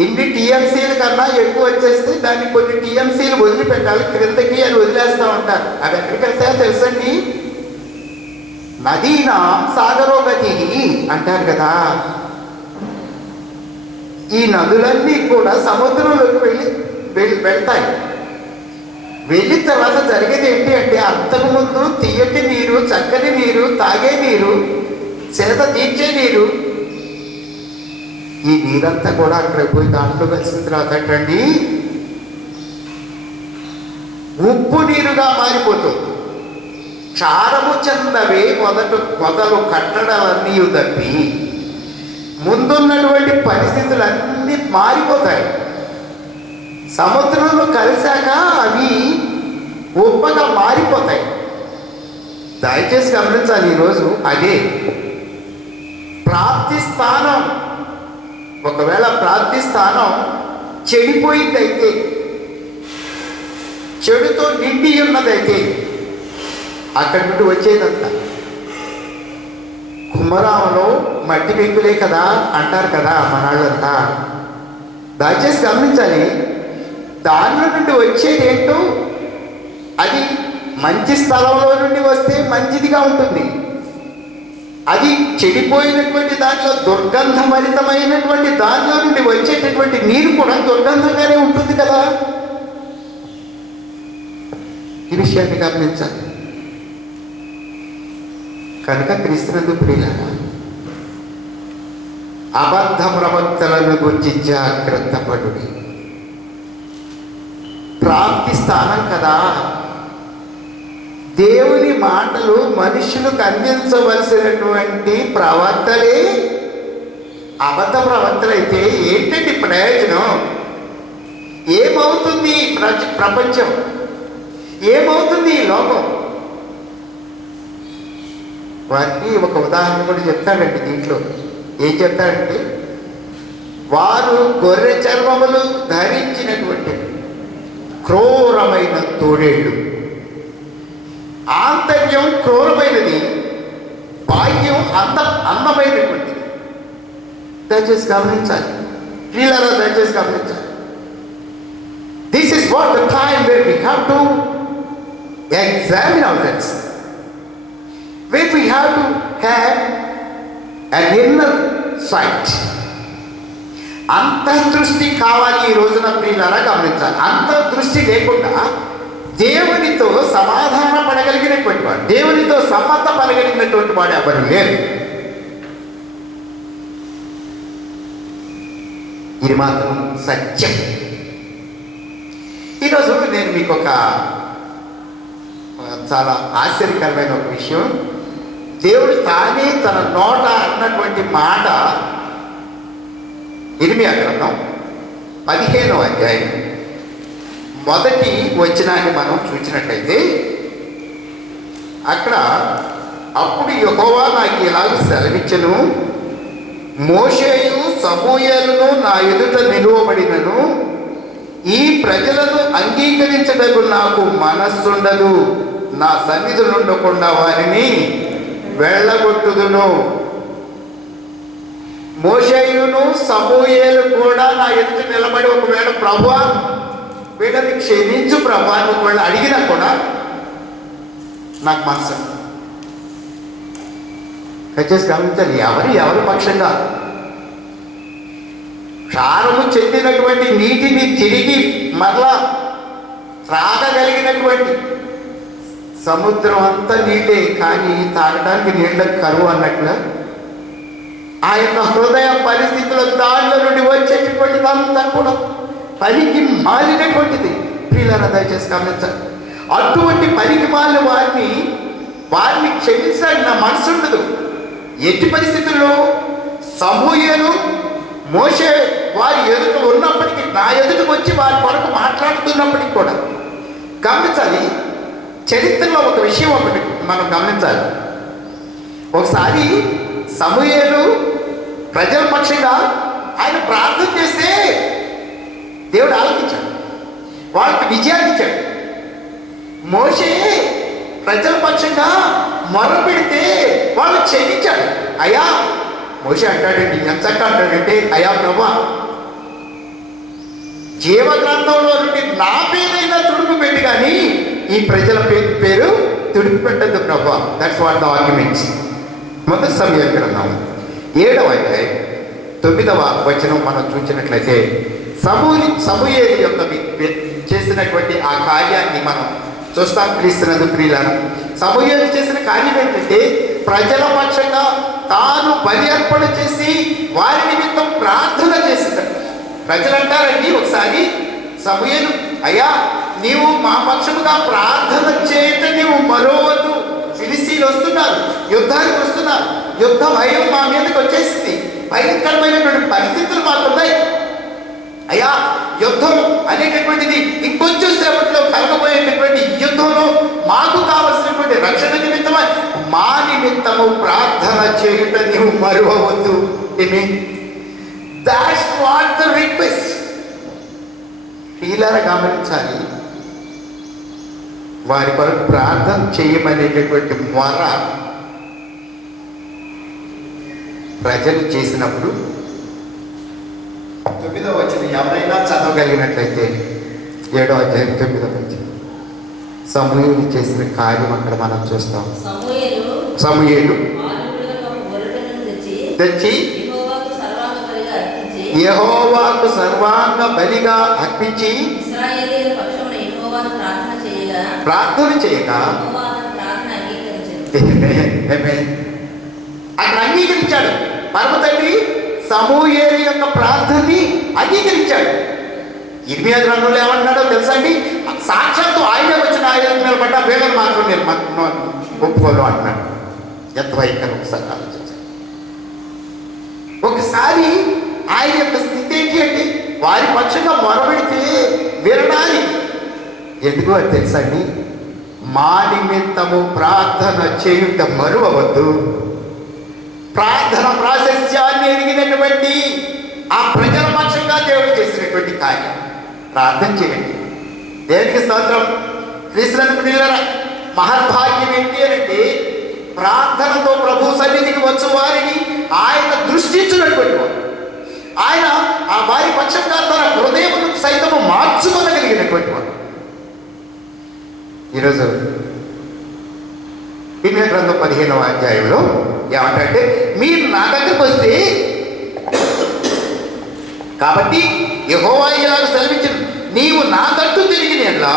ఎన్ని టీఎంసీల కన్నా ఎక్కువ వచ్చేస్తే దాన్ని కొన్ని టీఎంసీలు వదిలిపెట్టాలి, క్రిందకి అని వదిలేస్తూ ఉంటారు. అవి ఎక్కడికి వెళ్తాయో తెలుసండి, నదీనా సాగరోగతి అంటారు కదా. ఈ నదులన్నీ కూడా సముద్రంలోకి వెళ్తాయి. వెళ్ళిన తర్వాత జరిగేది ఏంటి అంటే, అంతకుముందు తీయటి నీరు, చక్కని నీరు, తాగే నీరు, చేత తీర్చే నీరు, ఈ నీరంతా కూడా అక్కడ పోయి దాంట్లో కలిసిన తర్వాత అండి ఉప్పు నీరుగా మారిపోతుంది. క్షారము చెందవే మొదలు కట్టడాలన్నీ తప్పి ముందున్నటువంటి పరిస్థితులన్నీ మారిపోతాయి. సముద్రంలో కలిశాక అవి ఉప్పగా మారిపోతాయి. దయచేసి గమనించాలి ఈరోజు. అదే ప్రాప్తి స్థానం. ఒకవేళ ప్రాప్తి స్థానం చెడిపోయిందైతే, చెడుతో నిండి ఉన్నదైతే, అక్కడి నుండి వచ్చేదంతా కుమ్మరామలో మట్టి పెంకులే కదా అంటారు కదా మనాళ్ళంతా. దయచేసి గమనించాలి. దానిలో నుండి వచ్చేది ఏంటో, అది మంచి స్థలంలో నుండి వస్తే మంచిదిగా ఉంటుంది. అది చెడిపోయినటువంటి దానిలో, దుర్గంధభరితమైనటువంటి దానిలో నుండి వచ్చేటటువంటి నీరు కూడా దుర్గంధంగానే ఉంటుంది కదా. ఈ విషయాన్ని గమనించాలి. కనుక క్రీస్తునందు ప్రియులారా, అబద్ధ ప్రవక్తలను గురించి జాగ్రత్త పడుడి. ప్రాప్తి స్థానం కదా. దేవుని మాటలు మనుషులకు అందించవలసినటువంటి ప్రవక్తలే అబద్ధ ప్రవక్తలైతే ఏంటండి ప్రయోజనం? ఏమవుతుంది ప్రపంచం? ఏమవుతుంది ఈ లోకం? వారికి ఒక ఉదాహరణ కూడా చెప్తాడండి దీంట్లో. ఏం చెప్తాడంటే, వారు గొర్రె చర్మములు ధరించినటువంటి క్రూరమైన తోడేళ్ళు. ఆంతర్యం క్రూరమైనది, బాహ్యం అందమైనటువంటిది. దయచేసి గమనించాలి వీళ్ళలో, దయచేసి గమనించాలి. This is what the time where we have to examine ourselves, where we have to have an inner sight. అంతర్దృష్టి కావాలి ఈ రోజున ప్రియులారా, గమనించాలి. అంతర్దృష్టి లేకుండా దేవునితో సమాధాన పడగలిగినటువంటి వాడు, దేవునితో సంబంధ పడగలిగినటువంటి వాడు ఎవరు లేరు. ఇది మాత్రం సత్యం. ఈరోజు నేను మీకు ఒక చాలా ఆశ్చర్యకరమైన ఒక విషయం, దేవుడు తానే తన నోట అన్నటువంటి మాట ఇర్మియా గ్రంథం 15వ అధ్యాయం మొదటి వచనాన్ని మనం చూసినట్లయితే, అక్కడ అప్పుడు యెహోవా నాకు ఇలాగ సెలవిచ్చెను, మోషేయు సమూయేలును నా ఎదుట నిలువబడినను ఈ ప్రజలను అంగీకరించటకు నాకు మనస్సుండదు, నా సన్నిధులు ఉండకుండా వారిని వెళ్ళగొట్టుదును. మోషేయును సమూయేలు కూడా నా ఎదుట నిలబడి ఒకవేళ ప్రభువా వీళ్ళని క్షమించు ప్రభువా అని ఒకవేళ అడిగినా కూడా నాకు మనసు దయచేసి గమనించాలి. ఎవరి పక్షంగా క్షారము చెందినటువంటి నీటిని తిరిగి మరలా త్రాగగలిగినటువంటి సముద్రం అంతా నీటే, కానీ తాగడానికి నీళ్ళకు కరువు అన్నట్లు ఆ యొక్క హృదయ పరిస్థితుల్లో దానిలో నుండి వచ్చేటటువంటిదంతా కూడా పనికి మాలినటువంటిది. ప్రియులారా దయచేసి గమనించాలి. అటువంటి పనికి మాలిన వారిని క్షమించడానికి నా మనసు ఉండదు. ఎట్టి పరిస్థితుల్లో సమూయేలు మోషే వారి ఎదుట ఉన్నప్పటికీ, నా ఎదుటకు వచ్చి వారి కొరకు మాట్లాడుతున్నప్పటికీ కూడా గమనించాలి. చరిత్రలో ఒక విషయం ఒకటి మనం గమనించాలి. ఒకసారి సమూయేలు ప్రజల పక్షంగా ఆయన ప్రార్థన చేస్తే దేవుడు ఆలోచించాడు, వాళ్ళకి విజయాన్ని ఇచ్చాడు. మోషే ప్రజల పక్షంగా మొర పెడితే వాళ్ళు క్షమించాడు. అయ్యా మోషే అంటాడండి, ఎంత అంటాడంటే, అయ్యా ప్రభా జీవ గ్రంథంలో నుండి నా పేరైనా తుడుపు పెట్టి కానీ ఈ ప్రజల పేరు తుడుపు పెట్టద్దు ప్రభా. That's what the arguments. మొదటి సమూయేలు గ్రంథం 7వ అధ్యాయం 9వ వచనం మనం చూసినట్లయితే, సమూయేలు యొక్క చేసినటువంటి ఆ కార్యాన్ని మనం చూస్తాం. క్రీస్తునందు ప్రియులారా, సమూయేలు చేసిన కార్యం ఏంటంటే, ప్రజల పక్షంగా తాను బలి అర్పణ చేసి వారి నిమిత్తం ప్రార్థన చేసింది. ప్రజలు అంటారండి ఒకసారి సమూయేలు, అయ్యా నీవు మా పక్షముగా ప్రార్థన చేయట నీవు మరోవద్దు, ఫిలిస్తీయులు వస్తున్నారు, యుద్ధానికి వస్తున్నారు, యుద్ధ భయం మా మీదకి వచ్చేసింది, భయంకరమైనటువంటి పరిస్థితులు మాకున్నాయి. అయ్యా యుద్ధం అనేటటువంటిది ఇంకొంచెం సేపట్లో కలగబోయేటటువంటి యుద్ధంలో మాకు కావలసినటువంటి రక్షణ నిమిత్తమై మా నిమిత్తము ప్రార్థన చేయుట నీవు మరువవద్దు. That's what the request. పిల్లల గమనించాలి, వారి కొరకు ప్రార్థన చేయమనేటటువంటి మొర ప్రజలు చేసినప్పుడు 9వ వచనం ఎవరైనా చదవగలిగినట్లయితే, 7వ అధ్యాయం 9వ వచనం, సమూయేలు చేసిన కార్యం అక్కడ మనం చూస్తాం. సమూయేలు తెచ్చి యెహోవాకు సర్వాంగ బలిగా అర్పించి ప్రార్థన చేయగా అక్కడ అంగీకరించాడు. పరమ తండ్రి సమూయేలు యొక్క ప్రార్థనని అంగీకరించాడు. ఇర్మియా గ్రంథంలో ఏమంటున్నాడో తెలుసా అండి? సాక్షాత్తు ఆయన వచ్చిన ఆయన నిలబడ్డ వేళను మాత్రం నేను ఒప్పుకోను అంటున్నాడు. ఎంత వైఖరి ఒకసారి ఆలోచించాలి. ఒకసారి ఆయన యొక్క స్థితి ఏంటి అంటే, వారి పక్షంగా మొరబెడితే వినడానికి. ఎందుకు అది తెలుసా అండి? మా నిమిత్తము ప్రార్థన చేయుట మరువవద్దు. ప్రార్థన ప్రాశస్యాన్ని ఎరిగినటువంటి ఆ ప్రజల పక్షంగా దేవుడు చేసినటువంటి కార్యం ప్రార్థన చేయండి. దేనికి స్తోత్రం. క్రీస్తునందు ప్రియులారా, మహద్భాగ్యం ఏంటి అంటే ప్రార్థనతో ప్రభు సన్నిధికి వచ్చు వారిని ఆయన దృష్టించినటువంటి వారు. ఆయన ఆ వారి పక్షంగా తన హృదయమును సైతము మార్చుకోగలిగినటువంటి వాడు. ఈరోజు ఇర్మియా గ్రంథం 15వ అధ్యాయంలో ఏమంటే, మీరు నా దగ్గరకు వస్తే, కాబట్టి యెహోవా ఇలాగ సెలవించిన, నీవు నా తట్టు తిరిగిన ఎడల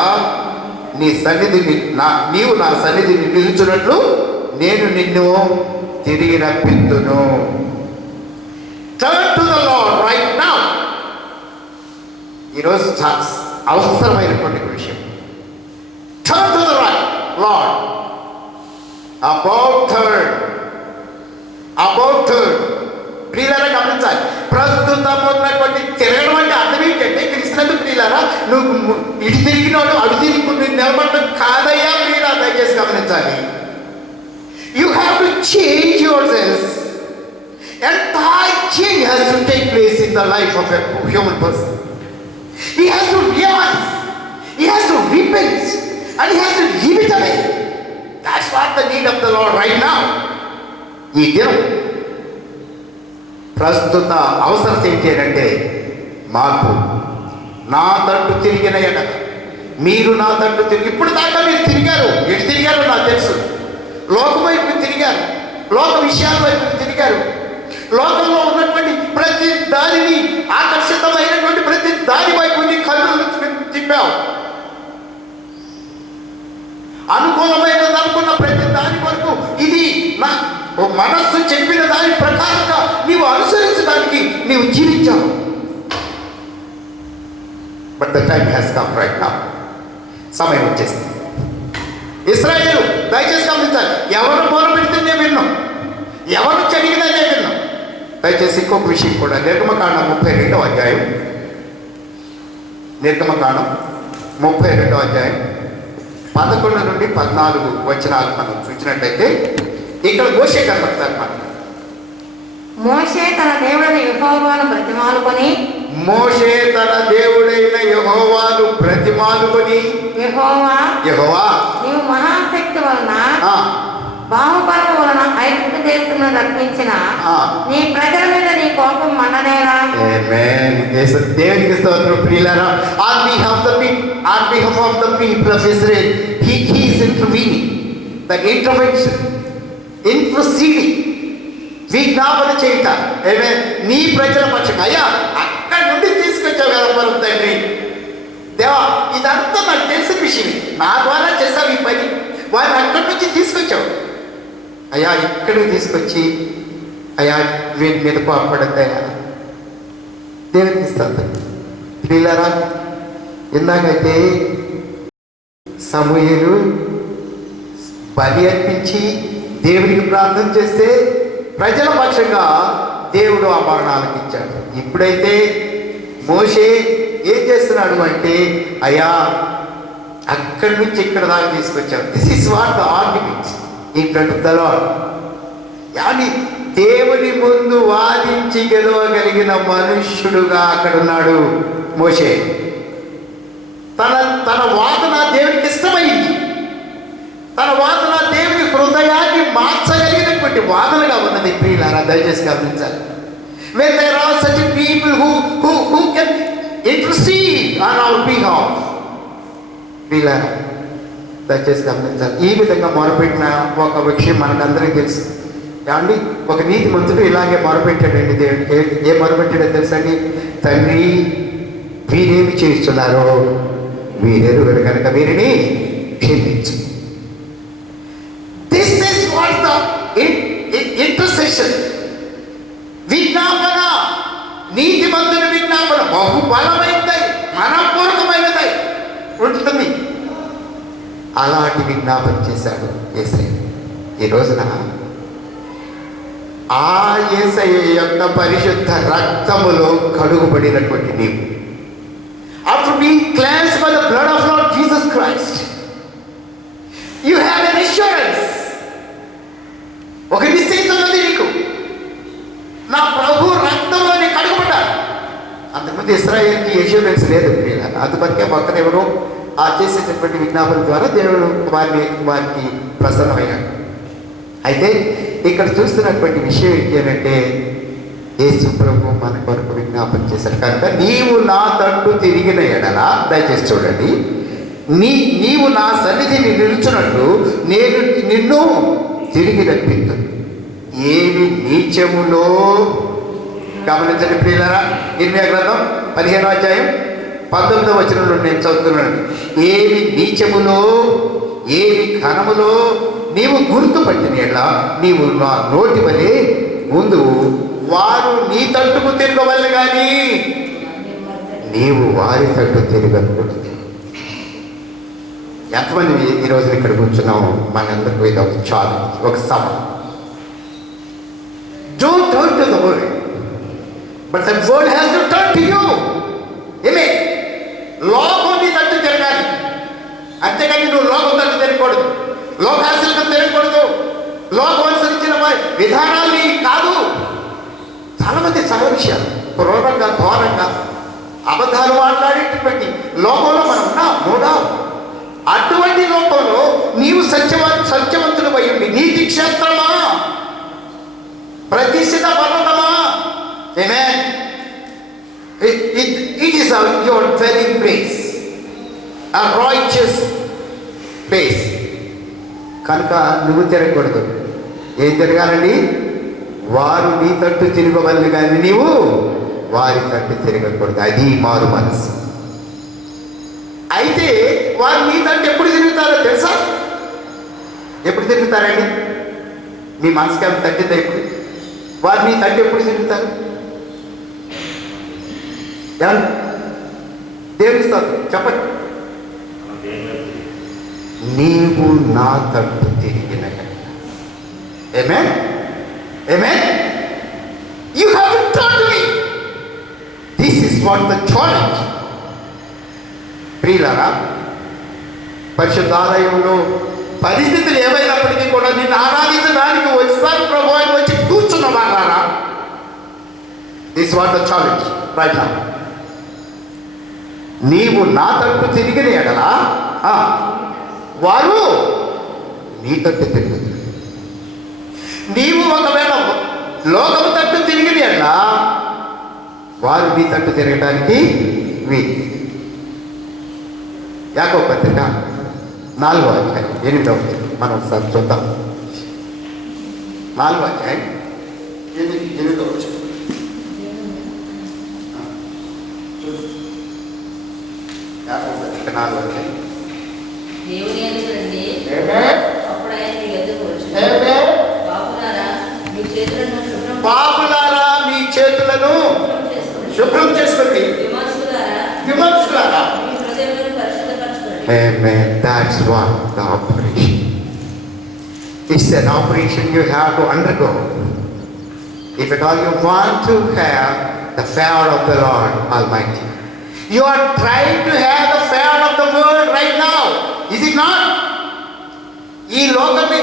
నీవు నా సన్నిధిని నిలుచున్నట్లు నేను నిన్ను తిరిగి రప్పింతును. Turn to the Lord right now. ఈరోజు అవసరమైనటువంటి విషయం. Turn to the right Lord. About turn. ప్రియులారా గమనించాలి. ప్రస్తుతం ఉన్నటువంటి తిరగడం అంటే అర్థం ఏంటంటే, క్రీస్తునందు ప్రియులారా, నువ్వు ఇటు తిరిగినోడు అటు తిరిగి నువ్వు నిలబడడం కాదయ్యా. ప్రియులా దయచేసి గమనించాలి. You have to change your self. Entire change has to take place in the life of a human person. He has to realize, he has to repent, and he has to give it away. That's what the need of the Lord right now. ఈ దినం ప్రస్తుత అవసరం ఏంటి అంటే మార్పు. నా తట్టు తిరిగిన ఎడల, మీరు నా తట్టు తిరిగి, ఇప్పుడు దాకా మీరు తిరిగారు. ఎటు తిరిగారో నాకు తెలుసు. లోకం వైపు తిరిగారు, లోక విషయాల వైపు తిరిగారు. లోకంలో ఉన్నటువంటి ప్రతి దానిని, ఆకర్షితమైనటువంటి ప్రతి దాని వైపు కన్నులు తిప్పావు. అనుకూలమైనది అనుకున్న ప్రతి దాని వరకు ఇది నా మనస్సు చెప్పిన దాని ప్రకారంగా నీవు అనుసరించడానికి నీవు జీవించావు. But the time has come right now. సమయం వచ్చేసింది. ఇశ్రాయేలు దయచేసి గమనించాలి. ఎవరు మొరపెడితే నేను విన్నాం, ఎవరు చెడిగినా నేను విన్నాం. దయచేసి ఇంకొక విషయం కూడా, నిర్గమకాండం 32వ అధ్యాయం, నిర్గమకాండం 32వ అధ్యాయం 11 నుండి 14 వచనాలు మనం చూసినట్లయితే ఇక్కడ మోషే కనబడతారు మనకు. మోషే తన దేవుడైన యెహోవాను బ్రతిమాలుకొని, యెహోవా నీవు మహాశక్తి వలన బాహుబలము వలన ఐగుప్తు దేశమును రక్షించిన నీ ప్రజల మీద నీ కోపం మండనేలా. దేవునికి స్తోత్రం. ప్రియులారా, on behalf of the people of Israel, he is intervening. The intervention, interceding, విజ్ఞాపన చేయుట. నీ ప్రజల పక్షంగా, అయ్యా అక్కడి నుండి తీసుకొచ్చావు కదా పరం తండ్రి దేవా, ఇదంతా నాకు తెలిసిన విషయం. నా ద్వారా చేసావు ఈ పని. వారిని అక్కడి నుంచి తీసుకొచ్చావు అయ్యా. ఇక్కడికి తీసుకొచ్చి అయ్యా వీటి మీద కోపడద్దయ్యా. దేవునికి ఇస్తాను. పిల్లరా, ఇందాకైతే సమూయేలు బలి అర్పించి దేవునికి ప్రార్థన చేస్తే ప్రజల పక్షంగా దేవుడు ఆ మరణాలకు ఇచ్చాడు. ఇప్పుడైతే మోషే ఏం చేస్తున్నాడు అంటే, అయ్యా అక్కడి నుంచి ఇక్కడ దాకా తీసుకొచ్చాడు. This is what the argument in front of the lord. కానీ దేవుని ముందు వాదించి గెలవగలిగిన మనుష్యుడుగా అక్కడ ఉన్నాడు మోషే. తన వాదన దేవునికి ఇష్టమైంది. తన వాదన దేవుని హృదయాన్ని మార్చగలిగినటువంటి వాదనగా ఉన్నది. ప్రియులారా, దయచేసి గమనించాలి. When there are such people who can intercede on our behalf, ప్రియులారా దయచేసి గమనించాలి. ఈ విధంగా మొరపెట్టిన ఒక విషయం మనకందరికీ తెలుసు. ఏమండి, ఒక నీతిమంతుడు ఇలాగే మొరపెట్టాడండి దేవుడికి. ఏం మొరపెట్టాడో తెలుసండి? తండ్రి, వీరేమి చేస్తున్నారో వీరెరుగరు కనుక వీరిని క్షమించు. This is what the intercession. విజ్ఞాపన, నీతిమంతుని విజ్ఞాపన బహుబలమైనదై, మనపూర్వకమైనదై ఉంటుంది. అలాంటి విజ్ఞాపన చేశాడు యేసయ్య. ఈ రోజున ఆ యేసయ్య యొక్క పరిశుద్ధ రక్తములో కడుగుబడినటువంటి నీవు, after being cleansed by the blood of Lord Jesus Christ, అది ఇశ్రాయేల్కి ఎష్యూరెన్స్ లేదు ప్రియులారా. అందువరకే పక్కన ఎవరో ఆ చేసేటటువంటి విజ్ఞాపన ద్వారా దేవుడు వారికి ప్రసన్నమయ్యాడు. అయితే ఇక్కడ చూస్తున్నటువంటి విషయం ఏంటంటే యేసు ప్రభు మన కొరకు విజ్ఞాపన చేశాడు కనుక నీవు నా తట్టు తిరిగిన ఎడల, దయచేసి చూడండి, నీవు నా సన్నిధిని నిలుచున్నట్టు నేను నిన్ను తిరిగి రప్పించు. ఏమి నీచములో, గమనించండి ప్రియులారా, ఇర్మియా గ్రంథం 15వ అధ్యాయం 19వ వచనంలో నేను చదువుతున్నాను. ఏమి నీచములో ఏమి ఘనములో నీవు గుర్తుపట్టిన ఎడల నీవు నా నోటి వలె ముందు వారు నీ తట్టుకు తిరగవల్లి కానీ నీవు వారి తట్టు తిరగకూడదు. ఎంతమంది ఈరోజు ఇక్కడ కూర్చున్నాము? మనందరికీ ఇది ఒక ఛాలెంజ్, ఒక సవాల్. Don't turn to the world, but the world has to turn to you. ఏమే లోకం నీ తట్టు తిరగాలి, అంతేకాని నువ్వు లోకం తట్టు తిరగకూడదు, లోకాశలకు తిరగకూడదు, లోకం అనుసరించిన విధానాల్ని కాదు. చాలామంది చాలా విషయాలు క్రూరంగా ఘోరంగా అబద్ధాలు మాట్లాడేటటువంటి లోకంలో మనం ఉన్నాం, నోడా. అటువంటి లోకంలో నీవు సత్యవంతుడు అయ్యుండి నీతి క్షేత్రమా, ప్రతిష్ఠిత పర్వతమా, ఆమేన్, it is your dwelling place, a righteous place. కనుక నువ్వు తిరగకూడదు. ఏం తిరగాలండి? వారు నీ తట్టు తిరగవల్లి కానీ నీవు వారి తట్టు తిరగకూడదు. అది మారు మనసు. అయితే వారు నీ తట్టు ఎప్పుడు తిరుగుతారో తెలుసా? ఎప్పుడు తిరుగుతారండి? మీ మనసుకి ఏమైనా తట్టిందా? ఎప్పుడు వారు నీ తట్టు ఎప్పుడు తిరుగుతారు? దేవుడిస్తారు చెప్పండి. నీవు నా తట్టు తిరిగిన. ఆమేన్, ఆమేన్. You have to turn to me. This is what the challenge. ప్రియులారా, పరిశుద్ధాలయంలో పరిస్థితులు ఏమైనప్పటికీ కూడా నిన్ను ఆరాధించడానికి వచ్చారు ప్రభు అని వచ్చి కూర్చున్న వాళ్ళారా, this what the challenge right now. నీవు నా తట్టు తిరిగిన ఎడల వారు నీ తట్టు తిరిగి, నీవు ఒకవేళ లోకము తట్టు తిరిగిన ఎడల వారు నీ తట్టు తిరగడానికి వీలు. యాకోబు పత్రిక 4వ అధ్యాయం 8వ వచనం మనం ఒకసారి చూద్దాం. 4వ అధ్యాయం 8వ వచనం. యాకోబు పత్రిక 4వ అధ్యాయం. దేవుని యందు రండి, అప్పుడు ఆయన మీ యొద్దకు వచ్చును. పాపులారా, మీ చేతులను శుభ్రం పాపులారా మీ చేతులను శుభ్రం చేసుకోండి. విమర్శకులారా మీ హృదయములను పరిశుద్ధపరచుకోండి. Amen. That's what the operation. It's an operation you have to undergo. If at all you want to have the favor of the Lord Almighty. You are trying to have the favor of the world right now. Is it not? ఈ లోకాన్ని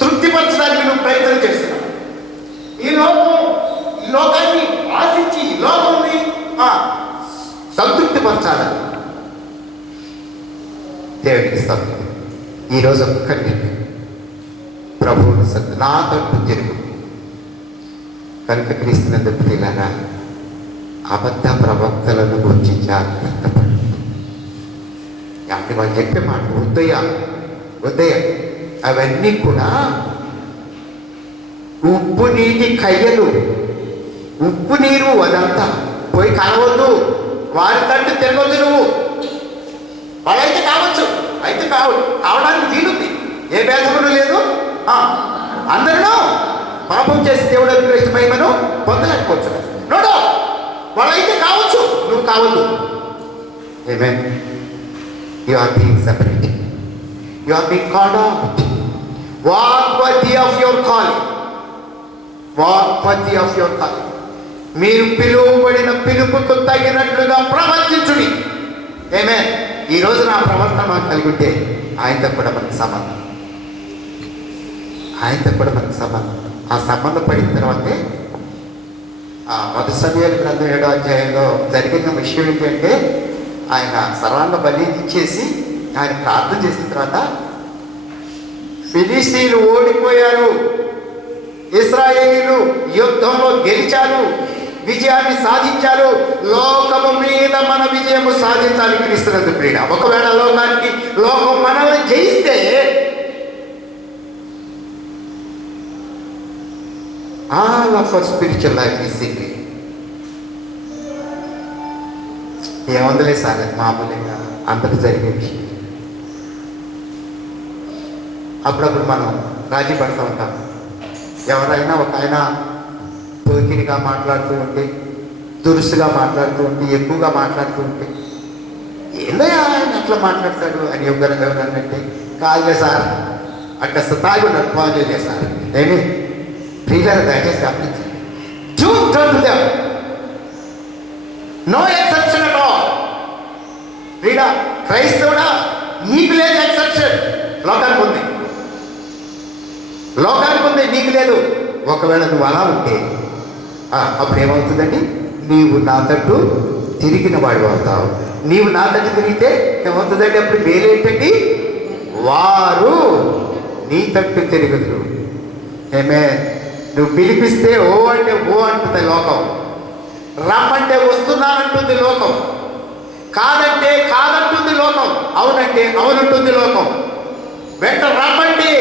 తృప్తిపరచడానికి నువ్వు ప్రయత్నం చేస్తున్నావు. ఈ లోకాన్ని ఆశించి లోకాన్ని సంతృప్తిపరచాలని దేవునికి స్తోత్రం. ఈరోజు ఒక్కటి ప్రభువుని నా తట్టు తిరుగు. కనుక క్రీస్తునందు ప్రియులారా, అబద్ధ ప్రవక్తలను గురించి జాగ్రత్త పడు. అంటే వాళ్ళు చెప్పే మాట ఉదయ అవన్నీ కూడా ఉప్పు నీటి కయ్యలు, ఉప్పు నీరు, అదంతా పోయి కలవద్దు. వారి తట్టు తిరగొద్దు. నువ్వు వాళ్ళైతే కావచ్చు, అయితే కావడానికి వీలుంది, ఏ భేదములు లేదు. అందరూ పాపం చేసి దేవుడు అనుగ్రహించిన మహిమను పొందలేకపోవచ్చు. నోడు వాళ్ళైతే కావచ్చు, నువ్వు కావద్దు. ఆమేన్. You are being separated. You are being called out. Walk worthy of your calling. Walk worthy of your calling. మీరు పిలువబడిన పిలుపుకు తగినట్లుగా ప్రవర్తించుడి. ఆమేన్. ఈ రోజు నా ప్రవర్తన మాకు కలిగి ఉంటే ఆయనతో కూడా మనకు సంబంధం, ఆయనతో కూడా మనకు సంబంధం. ఆ సంబంధం పడిన తర్వాతే మొదటి సమయాల గ్రంథం 7వ అధ్యాయంలో జరిగిన విషయం ఏంటంటే ఆయన సర్వాంగ బలి ఇచ్చేసి ఆయన ప్రార్థన చేసిన తర్వాత ఫిలిస్తీన్లు ఓడిపోయారు, ఇశ్రాయేలీలు యుద్ధంలో గెలిచారు, విజయాన్ని సాధించారు, లోకము మీద మన విజయము సాధించాలి క్రీస్తునందు ప్రియుడా. ఒకవేళ లోకం మనల్ని జయిస్తే all of our spiritual life is secret. ఏముందలే సార్ మామూలుగా అంతకు జరిగే విషయం. అప్పుడప్పుడు మనం రాజీ పడుతూ ఉంటాం. ఎవరైనా ఒక ఆయన పోకిరిగా మాట్లాడుతూ ఉంటే, దురుసుగా మాట్లాడుతూ ఉంటే, ఎక్కువగా మాట్లాడుతూ ఉంటే, ఏందో ఆయన అట్లా మాట్లాడతాడు అని ఎవరన్నంటే, కాదులే సార్ అట్లా తాగి ఉన్నట్టు బాగోలే సార్ ఏమి ప్రియులారా దయచేసి గమనించండి. No exception at all. ప్రియుడా క్రైస్తవుడా, నీకు లేదు ఎక్సెప్షన్. లోకానికి ఉంది, నీకు లేదు. ఒకవేళ నువ్వు అలా ఉంటే అప్పుడు ఏమవుతుందండి? నీవు నా తట్టు తిరిగిన వాడు అవుతావు. నీవు నా తట్టు తిరిగితే ఏమవుతుందండి? అప్పుడు వేరేంటండి? వారు నీ తట్టు తిరుగుదురు. ఏమే నువ్వు పిలిపిస్తే ఓ అంటే ఓ అంటుంది లోకం, రమ్మంటే వస్తున్నానంటుంది లోకం, కాదంటే కాదంటుంది లోకం, అవునంటే అవునంటుంది లోకం, వెంట రమ్మంటే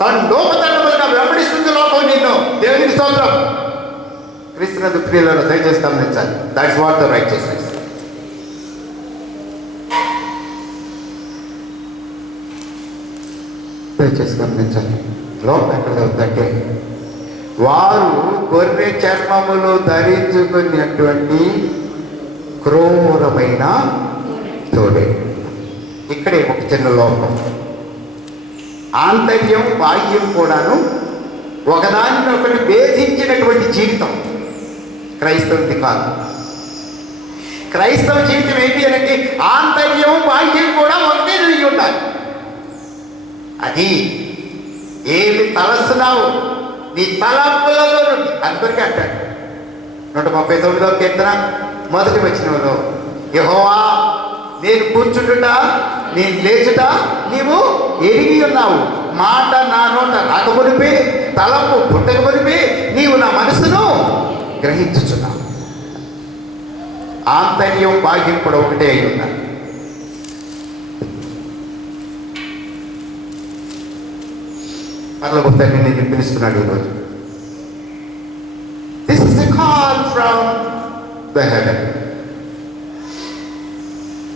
తండోపతండములుగా వెంబడిస్తుంది లోకం నిన్ను. దేవునికి స్తోత్రం. క్రీస్తునందు ప్రియులను దయచేసి గమనించాలి. That's what the righteousness. దయచేసి గమనించాలి. లోకం ఎక్కడ ఉందంటే వారు గొర్రె చర్మములు ధరించుకున్నటువంటి క్రూరమైన తోడే. ఇక్కడే ఒక చిన్న లోపం. ఆంతర్యం బాహ్యం కూడాను ఒకదానినొకటి భేదించినటువంటి జీవితం క్రైస్తవుడి కాదు. క్రైస్తవ జీవితం ఏంటి అంటే ఆంతర్యం బాహ్యం కూడా ఒకటే నిలిగి ఉండాలి. అది ఏమి తలస్తున్నావు నీ తలంపులలో నుండి, అందుకొరికి అంటాడు 139వ కీర్తన 1వ వచనంలో, యెహోవా నేను కూర్చుంటుట నేను లేచుట నీవు ఎరిగి ఉన్నావు, మాట నా నోట రాకమునిపే తలంపు పుట్టకమునిపే నీవు నా మనసును గ్రహించుచున్నావు. ఆంతర్యం బాహ్యం కూడా ఒకటే అయి ఉన్నారు. పరలోక తండ్రి నేను పిలుస్తున్నాడు ఈరోజు. This is a call from the heaven.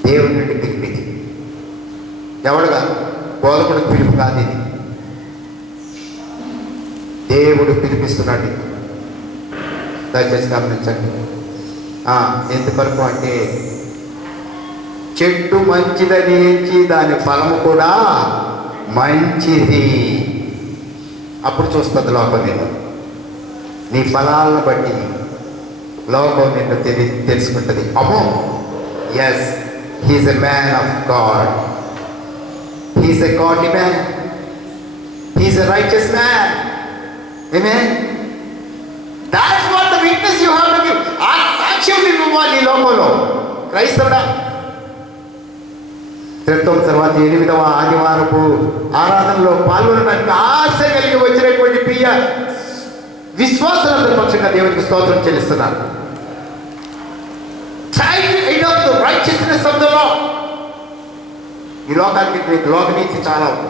దేవుడి నుండి పిలిపింది. ఎవడుగా బోధకుడు పిలుపు కాదు ఇది. దేవుడు పిలిపిస్తున్నాడు. దయచేసి గమనించండి. ఎందువరకు అంటే చెట్టు మంచిదని ఎంచి దాని ఫలము కూడా మంచిది. అప్పుడు చూస్తుంది లోకం నిన్ను. నీ ఫలాలను బట్టి లోకం నిన్ను తెలుసుకుంటుంది. అమ్మో, yes, he's a man of God, he's a godly man, he's a righteous man. ఆమేన్. That's what the witness you have to give. ఆ సాక్ష్యం నువ్వు ఇవ్వాలి ఈ లోకంలో. క్రైస్తవుడా, క్రితం తర్వాత 8వ ఆదివారపు ఆరాధనలో పాల్గొనడానికి ఆశ కలిగి వచ్చినటువంటి ప్రియ విశ్వాసాల పక్షంగా దేవునికి స్తోత్రం చెల్లిస్తున్నారు. ఈ లోకానికి లోకనీతి చాలా ఉంది,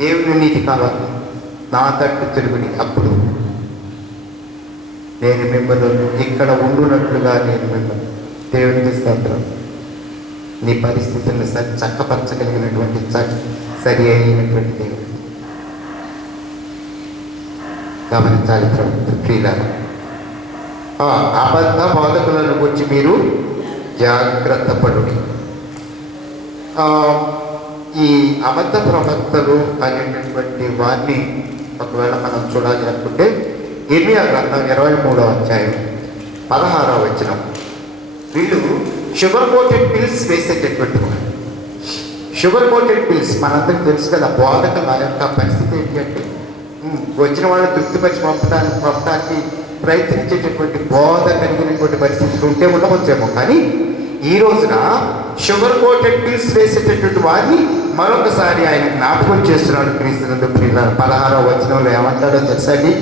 దేవుని నీతి కావాలి. నా తట్టు తిరుగుని అప్పుడు నేను మిమ్మల్ని ఇక్కడ ఉండునట్లుగా నేను మిమ్మల్ని దేవునికి స్తోత్రం. నీ పరిస్థితులను చక్కపరచగలిగినటువంటి సరి అయినటువంటి దేవుడు. గమనించాలి ప్రియులారా. అబద్ధ బోధకులను గురించి మీరు జాగ్రత్త పడుడి. ఈ అబద్ధ ప్రవక్తలు అనేటటువంటి వారిని ఒకవేళ మనం చూడాలి అనుకుంటే ఇర్మియా గ్రంథం 23వ అధ్యాయం 16వ వచనం. వీళ్ళు షుగర్ కోటెడ్ పిల్స్ వేసేటటువంటి వారు. షుగర్ కోటెడ్ పిల్స్ మనందరికీ తెలుసు కదా. బోధకుల యొక్క పరిస్థితి ఏంటి అంటే వచ్చిన వాళ్ళని తృప్తిపరిచి పంపడానికి ప్రయత్నించేటటువంటి బోధ కలిగినటువంటి పరిస్థితులు ఉంటే ఉండవచ్చేమో. కానీ ఈ రోజున షుగర్ కోటెడ్ పిల్స్ వేసేటటువంటి వారిని మరొకసారి ఆయన జ్ఞాపకం చేస్తున్నాడు క్రీస్తునందు ప్రియులారా. 16వ వచనంలో ఏమంటాడో తెలుసండి?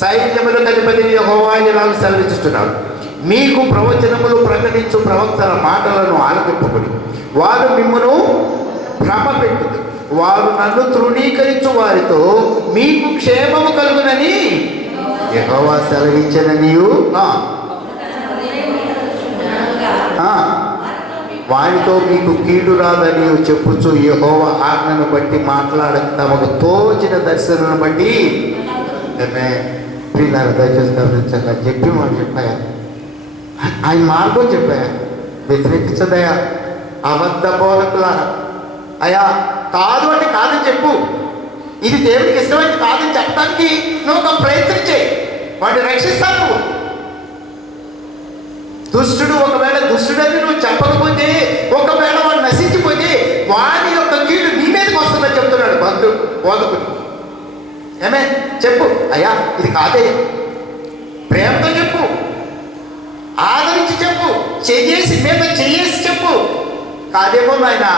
సైన్యములకు అధిపతి యెహోవా ఇలాగ సెలవిస్తున్నాడు, మీకు ప్రవచనములు ప్రకటించు ప్రవక్తల మాటలను ఆలకింపుకుని వారు మిమ్మను భ్రమపెట్టుదు, వారు నన్ను తృణీకరించు వారితో మీకు క్షేమము కలుగునని యెహోవా సెలవించననియు వారితో మీకు కీడు రాదని చెప్పుచు యెహోవా ఆజ్ఞను బట్టి మాట్లాడక తమకు తోచిన దర్శనను బట్టి ప్రియులారా దయచేసి గమనించాలి. చెప్పి మాట చెప్పాయా, ఆయన మార్గం చెప్పాయా, వ్యతిరేకించదయా అబద్ధ బోధకులారా. అయ్యా కాదు అంటే కాదని చెప్పు, ఇది దేవుడికి ఇష్టమైంది కాదని చెప్పడానికి నువ్వు ఒక ప్రయత్నం చేయి, వాడిని రక్షిస్తాను. నువ్వు దుష్టుడు ఒకవేళ దుష్టుడని నువ్వు చెప్పకపోతే, ఒకవేళ వాడు నశించిపోతే వాడి యొక్క కీడు నీ మీదకి వస్తుందని చెప్తున్నాడు భక్తుడు బోధకుడు. ఏమే చెప్పు, అయ్యా ఇది కాదయ్యా, ప్రేమతో చెప్పు, ఆదరించి చెప్పు, చెయ్యేసి మీద చెయ్యేసి చెప్పు. కాదేమో నాయన,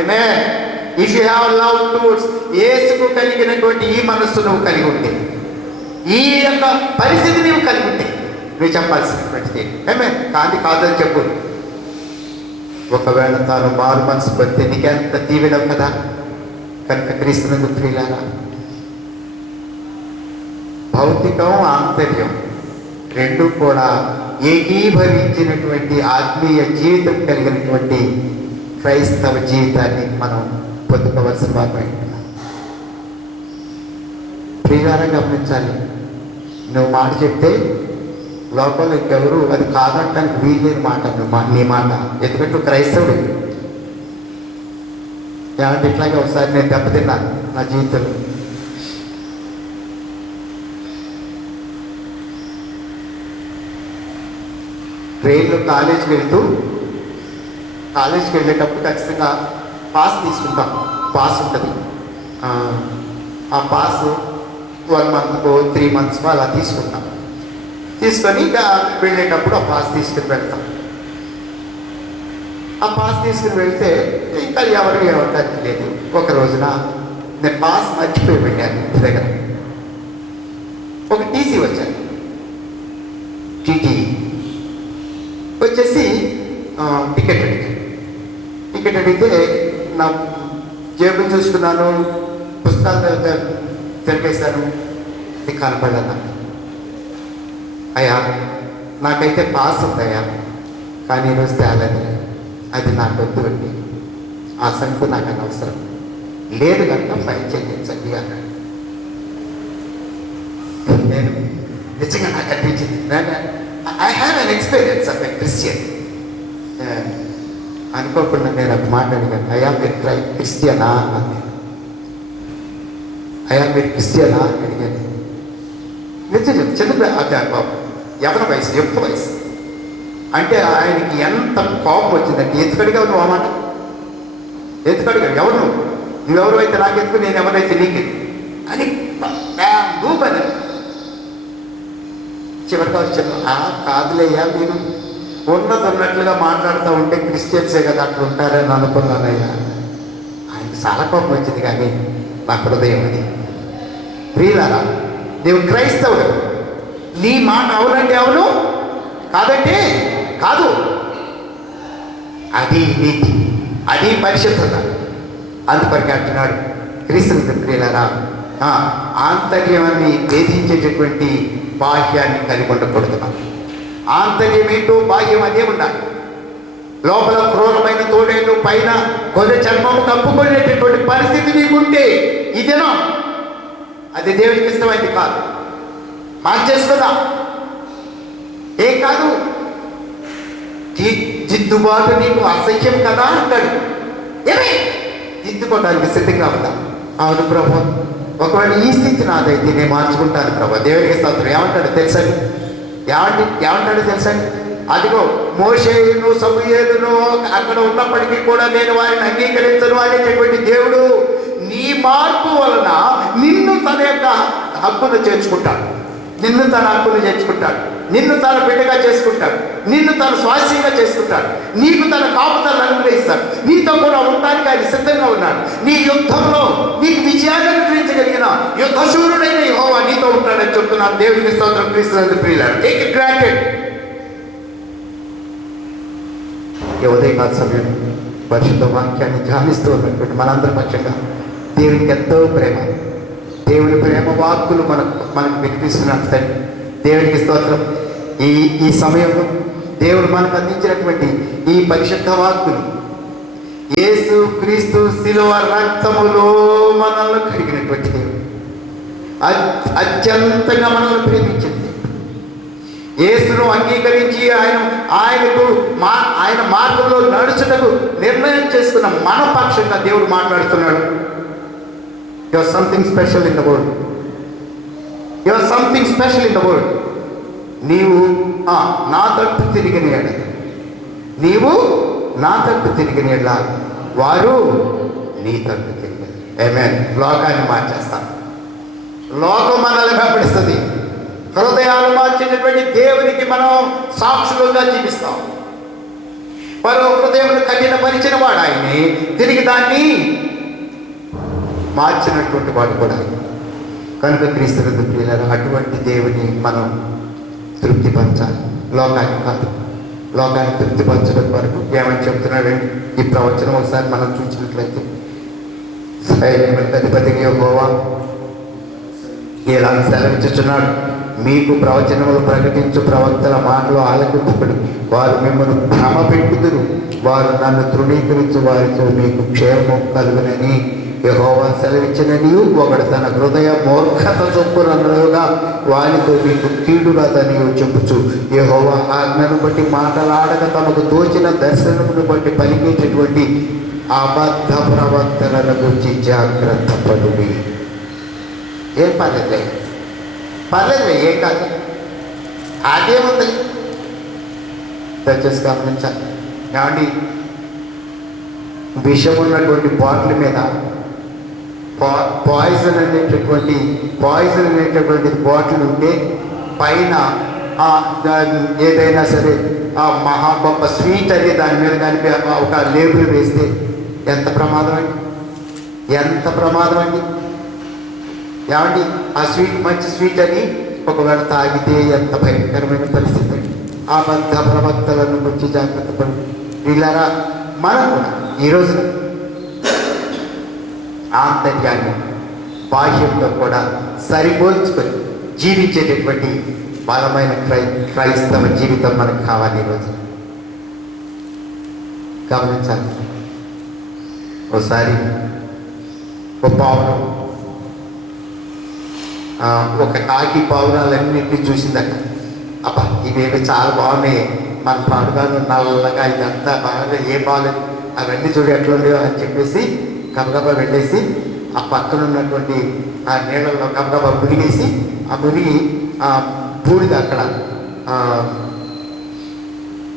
ఏమే if you have love towards యేసుకు కలిగినటువంటి ఈ మనస్సు నువ్వు కలిగి ఉంటే, ఈ యొక్క పరిస్థితి నువ్వు కలిగి ఉంటే నువ్వు చెప్పాల్సినటువంటిది ఏమే కాదని చెప్పు. ఒకవేళ తాను మారు మనసు పడితే నీకెంత దీవెనం కదా. కనుక క్రీస్తునందు ప్రియులారా, భౌతికం ఆంతర్యం రెండు కూడా ఏకీభవించినటువంటి ఆత్మీయ జీవితం కలిగినటువంటి క్రైస్తవ జీవితాన్ని మనం పొందుకోవలసిన వారమై ఉంటున్నాం. ప్రియులారా గమనించాలి, నువ్వు మాట చెప్తే లోపల ఇంకెవరు అది కాదంటానికి వీలేని మాట నీ మాట. ఎందుకంటే నువ్వు క్రైస్తవుడు. ఏమంటే ఇట్లాగే ఒకసారి నేను దెబ్బతిన్నాను నా జీవితంలో. ట్రైన్లో కాలేజీకి వెళ్ళేటప్పుడు ఖచ్చితంగా పాస్ తీసుకుంటాం. పాస్ ఉంటుంది. ఆ పాస్ 1 మంత్కో 3 మంత్స్కో అలా తీసుకుంటాం. తీసుకొని ఇంకా వెళ్ళేటప్పుడు ఆ పాస్ తీసుకుని వెళ్తాం. ఆ పాస్ తీసుకుని వెళ్తే ఇంకా ఎవరు ఏమంటానికి లేదు. ఒక రోజున నేను పాస్ మర్చిపోయి పెట్టాను ఇంటి దగ్గర. ఒక టీసీ వచ్చాను, టీటీ వచ్చేసి టికెట్ అడిగితే నా జేబులు చూసుకున్నాను, పుస్తకాలు తెరిపేశాను, ఇది కనపడదా. అయ్యా నాకైతే పాస్ ఉందయ్యా, కానీ ఈరోజు తేలేదు, అది నాకు వద్దు అండి, ఆ సంఖ్య నాకు అనవసరం లేదు కనుక ఫైన్ చెల్లించండి అన్నాడు. నేను నిజంగా నాకు అనిపించింది, I have an experience of a Christian. అనుకోకుండా నేను ఒక మాట అడిగాను, అయ్యా మీరు క్రిస్టియనా అన్నాను. అయ్యా మీరు క్రిస్టియనా అని అడిగాను. నిజం చిన్న ఎవరి వయసు, ఎక్కువ వయసు. అంటే ఆయనకి ఎంత కోపం వచ్చిందంటే, ఎందుకడిగావు నువ్వు ఆ మాట, ఎందుకడిగావు, ఎవరు నువ్వెవరు అయితే నాకెందుకు, నేను ఎవరైతే నీకు అని దూపని. చివరిగా వచ్చాను, కాదులేయ్యా మీరు ఉన్నట్లుగా మాట్లాడుతూ ఉంటే క్రిస్టియన్సే కదా అట్లా ఉంటారని అనుకున్నానయ్యా. ఆయనకి చాలా కోపం వచ్చింది, కానీ నా హృదయం అది. ప్రియులారా, నీవు క్రైస్తవుడు, నీ మాట అవునంటే అవును, కాదంటే కాదు. అది నీతి, అది పరిశుద్ధత. అందుకొరకు అంటున్నాడు క్రీస్తు ప్రియులారా, ఆంతర్యాన్ని భేదించేటటువంటి బాహ్యాన్ని కలిగి ఉండకూడదు. ఆంతర్యం ఏంటో బాహ్యం అదే ఉండాలి. లోపల క్రూరమైన తోడేళ్ళు, పైన గొర్రె చర్మము కప్పుకునేటటువంటి పరిస్థితి నీకుంటే ఇదేనా, అది దేవుడికి ఇష్టమైంది కాదు. మార్చేసుకుందా, ఏం కాదు. జిద్దుబాటు నీకు అసహ్యం కదా అంటాడు. ఏమి దిద్దుకోవడానికి సిద్ధంగా ఉందా? అవును ప్రభు, ఒకవేళ ఈ స్థితి నాదైతే నేను మార్చుకుంటాను ప్రభు. దేవుడికి స్తోత్రం. ఏమంటాడు తెలుసండి, ఏమంటాడు తెలుసండి, అదిగో మోషేయును సమూయేలును అక్కడ ఉన్నప్పటికీ కూడా నేను వారిని అంగీకరించను అనేటటువంటి దేవుడు నీ మార్పు వలన నిన్ను తన యొక్క హక్కును చేర్చుకుంటాడు. నిన్ను తన హక్కులు చేర్చుకుంటాడు, నిన్ను తన బిడ్డగా చేసుకుంటాడు, నిన్ను తన స్వాస్యంగా చేసుకుంటాడు, నీకు తన కాపుదలను అనుగ్రహిస్తాడు, నీతో కూడా ఉండడానికి ఆయన సిద్ధంగా ఉన్నాడు. నీ యుద్ధంలో నీకు విజయాన్ని అనుగ్రహించగలిగిన యుద్ధశూరుడైన యెహోవా నీతో ఉంటాడని చెప్తున్నాను. దేవునికి స్తోత్రం. క్రీస్తునందు ప్రియులారా, టేక్ ఇట్ గ్రాంటెడ్. ఈ ఉదయకాల సమయం పరిశుద్ధ వాక్యాన్ని ధ్యానిస్తూ ఉన్నటువంటి మనందరి పక్షంగా దేవునికి ఎంతో ప్రేమ, దేవుని ప్రేమ వాక్కులు మనకు వినిపిస్తున్నాడు తండ్రి. దేవునికి స్తోత్రం. ఈ సమయంలో దేవుడు మనకు అందించినటువంటి ఈ పరిశుద్ధ వాక్కులు యేసు క్రీస్తు శిలువ రక్తములో మనల్ని కడిగినటువంటి దేవుడు, అత్యంతంగా మనల్ని ప్రేమించింది. యేసును అంగీకరించి ఆయన మార్గంలో నడుచుటకు నిర్ణయం చేసుకున్న మన పక్షంగా దేవుడు మాట్లాడుతున్నాడు. You or something special in the world. You or something special in the world. నీవు నా తట్టు తిరిగిన ఎడల, నీవు నా తట్టు తిరిగిన ఎడల వారు నీ తట్టు తిరిగారు. ఆమేన్. లోకాన్ని మార్చేస్తాం. లోకం మనల్ని వెంబడిస్తుంది. హృదయాలు మార్చినటువంటి దేవునికి మనం సాక్షులుగా జీవిస్తాం. మరో హృదయమును కఠినపరిచిన వాడు ఆయనే, తిరిగి దాన్ని మార్చినటువంటి వాడు కూడా. కనుక క్రీస్తునందు ప్రియులారా, అటువంటి దేవుని మనం తృప్తిపరచాలి, లోకాన్ని కాదు. లోకాన్ని తృప్తిపరచడం వరకు ఏమని చెప్తున్నాడండి ఈ ప్రవచనం ఒకసారి మనం చూసినట్లయితే, సైన్యములకు అధిపతిగా యెహోవా ఇలా సెలవిచ్చుచున్నాడు, మీకు ప్రవచనములు ప్రకటించు ప్రవక్తల మాటలు ఆలకింపుడు, వారు మిమ్మల్ని భ్రమ పెట్టుదురు, వారు నన్ను తృణీకరించు వారితో మీకు క్షేమం కలుగునని యెహోవా సెలవిచ్చినని, ఒకడు తన హృదయ మూర్ఖత చొప్పునగా వారితో మీకు కీడురాదని చెప్పుచు యెహోవా ఆజ్ఞను బట్టి మాటలాడక తమకు తోచిన దర్శనమును బట్టి పలికేటటువంటి అబద్ధ ప్రవక్తలను గురించి జాగ్రత్త పడుడి. ఏం పర్లేదు, ఏం కాదు, అదేముంది. దయచేసి గమనించాలి. కాబట్టి విషం ఉన్నటువంటి బాటిల్ మీద పాయిజన్ అనేటటువంటి బాటిల్ ఉంటే పైన ఏదైనా సరే మహా గొప్ప స్వీట్ అని దాని మీద కానీ ఒక లేబుల్ వేస్తే ఎంత ప్రమాదం అండి. ఏమండి, ఆ స్వీట్ మంచి స్వీట్ అని ఒకవేళ తాగితే ఎంత భయంకరమైన పరిస్థితి అండి. ఆ బద్ధ ప్రవక్తలను గురించి జాగ్రత్త పడి వీళ్ళారా, మనం కూడా ఈరోజు ఆంతర్యాన్ని బాహ్యంతో కూడా సరిపోల్చుకొని జీవించేటటువంటి బలమైన క్రైస్తవ జీవితం మనకు కావాలి. ఈరోజు గమనించాలి. ఒకసారి ఒక పావురం ఒక కాకి పావురాలన్నింటినీ చూసిందట. అబ్బా, ఇవేవి చాలా బాగున్నాయి, మన పాడుగాను నల్లగా ఇదంతా బాగా ఏం బాగాలేదు, అవన్నీ చూడు ఎట్లా ఉండేవో అని చెప్పేసి గబగబా వెళ్ళేసి ఆ పక్కన ఉన్నటువంటి ఆ నీళ్ళల్లో గబగబా మునిగేసి ఆ మునిగి ఆ బూడిద అక్కడ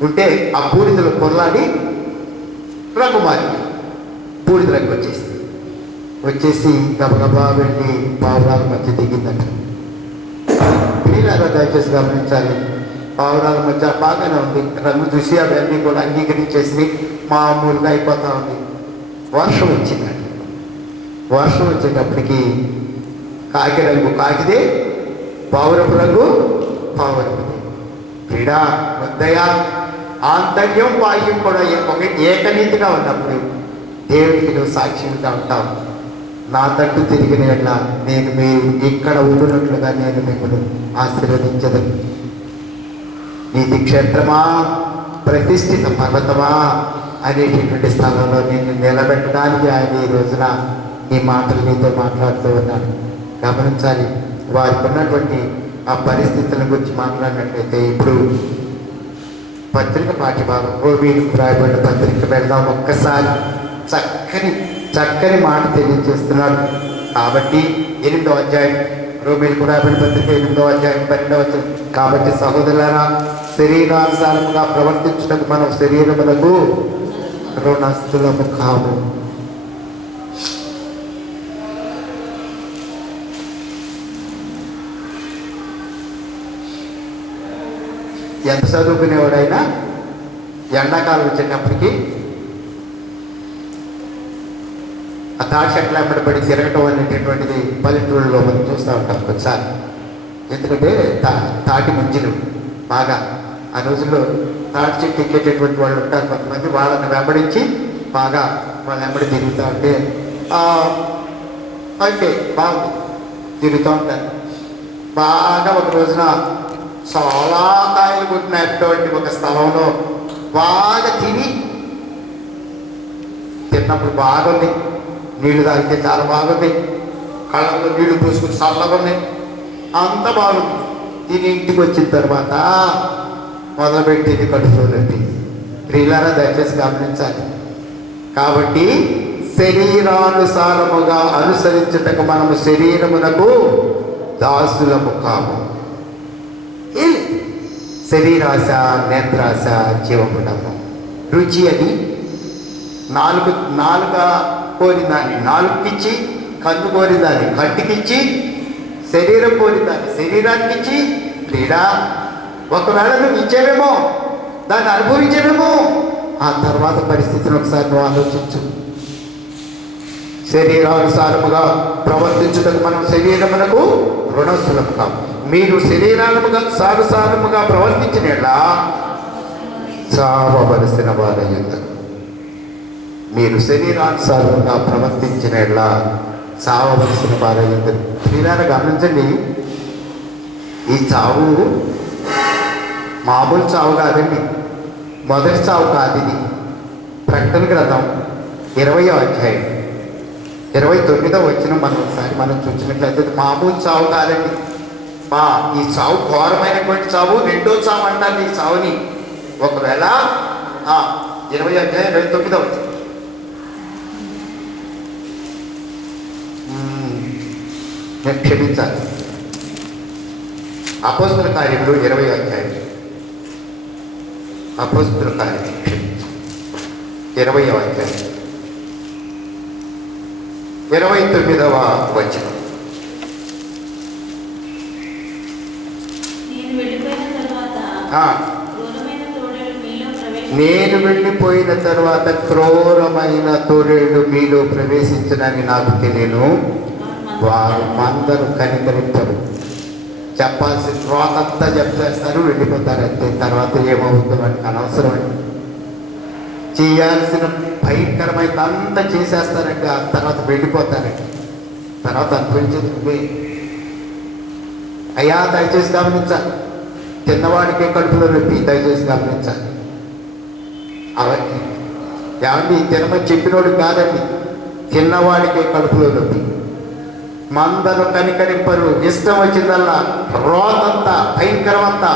ఉంటే ఆ బూడిదలో పొరలాడి రంగు మారి బూడిద రంగు వచ్చేసి గబగబా వెళ్ళి పావురాల మధ్య దిగిందట. పిల్లలు దయచేసి గమనించాలి. పావురాల మధ్య బాగానే ఉంది, రంగు చూసి అవన్నీ కూడా అంగీకరించేసి మామూలుగా అయిపోతూ ఉంది. వర్షం వచ్చిందండి. వర్షం వచ్చేటప్పటికి కాకి రంగు కాకిదే, పావురపు రంగు పావురపుదే. క్రీడా ముద్దయ ఆంతర్యం బాహ్యం కూడా ఏకనీతిగా ఉన్నప్పుడు దేవుడికి నువ్వు సాక్ష్యంగా ఉంటావు. నా తట్టు తిరిగిన ఎట్లా నేను మీరు ఇక్కడ ఉండునట్లుగా నేను మిమ్మల్ని ఆశీర్వదించదని. నీతి క్షేత్రమా, ప్రతిష్ఠిత పర్వతమా అనేటటువంటి స్థలంలో నేను నిలబెట్టడానికి ఆయన ఈ రోజున ఈ మాటలు నీతో మాట్లాడుతూ ఉన్నాను. గమనించాలి. వారికి ఉన్నటువంటి ఆ పరిస్థితుల గురించి మాట్లాడినట్లయితే ఇప్పుడు పత్రిక పాఠ్యభాగం రోమీయులకు రాయబడిన పత్రిక వెళ్దాం. ఒక్కసారి చక్కని మాట తెలియజేస్తున్నాడు. కాబట్టి 8వ అధ్యాయం రోమీయులకు రాయబడిన పత్రిక 8వ అధ్యాయం 12వ వచనం. కాబట్టి సహోదరులారా, శరీరానుసారముగా ప్రవర్తించుటకు మనం శరీరములకు రుణస్థులము కాము. ఎంత చదువుకునేవాడైనా ఎండాకాలం వచ్చేటప్పటికి ఆ తాటి చెట్ల పడి తిరగటం అనేటటువంటిది పల్లెటూళ్ళలో మనం చూస్తూ ఉంటాం కొన్నిసార్లు. ఎందుకంటే తాటి మంచులు బాగా ఆ రోజుల్లో తాటి చెట్టు ఎక్కేటటువంటి వాళ్ళు ఉంటారు కొంతమంది, వాళ్ళని వెంబడించి బాగా వాళ్ళ వెంబడి తిరుగుతూ ఉంటే అంటే బాగుంది, తిరుగుతూ ఉంటారు. బాగా ఒక రోజున చాలా కాయలు కొట్టినటువంటి ఒక స్థలంలో బాగా తిన్నప్పుడు బాగుంది, నీళ్లు తాగితే చాలా బాగుంది, కళ్ళల్లో నీళ్లు పూసుకుని చల్లగా ఉన్నాయి, అంత బాగుంది. తిని ఇంటికి వచ్చిన తర్వాత మొదలుపెట్టింది కడుపులో నొప్పి. ప్రియులారా దయచేసి గమనించాలి. కాబట్టి శరీరానుసారముగా అనుసరించుటకు మనము శరీరమునకు దాసులము కాము. శరీరాశ, నేత్రాశ, జీవముడము. రుచి అది నాలుక కోరిదాన్ని నాలుగుకిచ్చి, కన్ను కోరిదాన్ని కంటికిచ్చి, శరీరం కోరిదాన్ని శరీరానికిచ్చి. లేదా ఒకవేళ నువ్వు ఇచ్చేవేమో, దాన్ని అనుభవించేవేమో, ఆ తర్వాత పరిస్థితిని ఒకసారి నువ్వు ఆలోచించు. శరీరానుసారముగా ప్రవర్తించుటకు మనం శరీరమునకు రుణస్థులం కాము. మీరు శరీరానుసారముగా ప్రవర్తించినట్లా చావవలసిన వారయ్యుంటారు. మీరు శరీరానుసారంగా ప్రవర్తించినట్లా చావవలసిన వారయ్యుంటారు. శరీరాన్ని గమనించండి, ఈ చావు మామూలు చావు కాదండి, మొదటి చావు కాదు ఇది. ప్రకటన గ్రంథం 20వ అధ్యాయం 29వ వచనం మనం చూసినట్లయితే మామూలు చావు కాదండి. ఈ చావు ఘోరమైనటువంటి చావు, రెండో చావు అంటారు ఈ చావుని. ఒకవేళ 20వ అధ్యాయం 29వ వచనం నేను క్షమించాలి. అపోస్తల కార్యములు 20వ అధ్యాయం, అపోస్తల కార్యం 20వ అధ్యాయం 29వ వచనం. నేను వెళ్ళిపోయిన తర్వాత క్రూరమైన తోడేళ్ళు మీలో ప్రవేశించడానికి నాకు తెలియను. వారు మందరు కనికరించరు. చెప్పాల్సిన రోతంతా చెప్పేస్తారు, వెళ్ళిపోతారు అంతే. తర్వాత ఏమవుతుందో వాటికి అనవసరం అండి. చేయాల్సిన భయంకరమైన అంతా చేసేస్తారండి, ఆ తర్వాత వెళ్ళిపోతారండి. తర్వాత అనుభవించేది అయ్యా దయచేసి గమనించాలి. చిన్నవాడికి కడుపులో నొప్పి దయచేసి గమనించాలి. అవన్నీ ఏమండి తినమని చెప్పినోడు కాదండి, చిన్నవాడికి కడుపులో నొప్పి. మందరు కనికరింపరు, ఇష్టం వచ్చిందల్లా రోతంతా భయంకరమంతా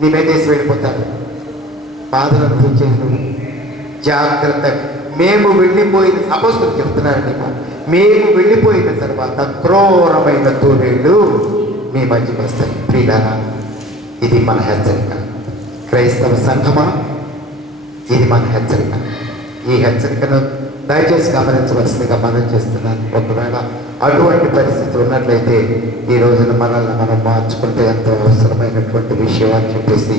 నీ మీదేసి వెళ్ళిపోతారు. బాధలు అనిపించేది జాగ్రత్త. మేము వెళ్ళిపోయిన అపోస్తులు చెప్తున్నారండి, మేము వెళ్ళిపోయిన తర్వాత క్రూరమైన తోడేళ్ళు మీ మధ్యకి వస్తాయి. ప్రియులారా, ఇది మన హెచ్చరిక. క్రైస్తవ సంఘమా, ఇది మన హెచ్చరిక. ఈ హెచ్చరికను దయచేసి గమనించవలసిందిగా మనం చేస్తున్నాను. ఒకవేళ అటువంటి పరిస్థితి ఉన్నట్లయితే ఈ రోజున మనల్ని మనం మార్చుకుంటే ఎంతో అవసరమైనటువంటి విషయం అని చెప్పేసి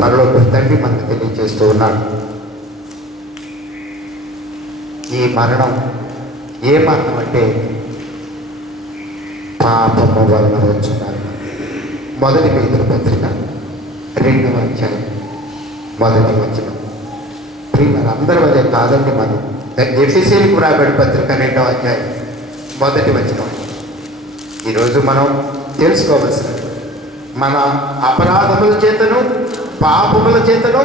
పరలోక తండ్రి మనకు తెలియజేస్తూ ఉన్నాడు. ఈ మరణం ఏ మరణం అంటే పాపము వలన వచ్చున్నారు. మొదటి పేతురు పత్రిక 2వ అధ్యాయం 1వ వచనం. అందరి వల్లే కాదండి, మనం ఎఫెసీయులకు రాబడిన పత్రిక 2వ అధ్యాయం 1వ వచనం. ఈరోజు మనం తెలుసుకోవాల్సిన, మన అపరాధముల చేతను పాపముల చేతను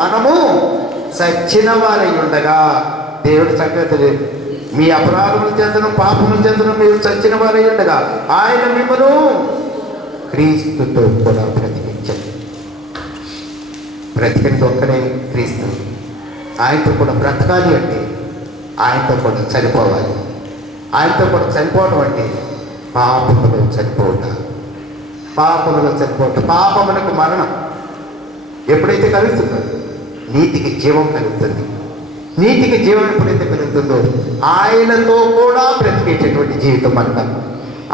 మనము సచ్చిన వారై ఉండగా, దేవుడి సంగతి లేదు, మీ అపరాధముల చేతను పాపముల చేతను మీరు చచ్చిన వారై ఉండగా ఆయన మిమ్మల్ని క్రీస్తుతో కూడా బ్రతికించారు. బ్రతికింది ఒక్కడే క్రీస్తు. ఆయనతో కూడా బ్రతకాలి అంటే ఆయనతో కూడా చనిపోవాలి. ఆయనతో కూడా చనిపోవడం అంటే పాపములో చనిపోవటం. పాపములో చనిపోవటం, పాపములకు మరణం ఎప్పుడైతే కలుగుతుందో నీతికి జీవం కలుగుతుంది. నీతికి జీవం ఎప్పుడైతే కలుగుతుందో ఆయనతో కూడా బ్రతికేటటువంటి జీవితం మరణం.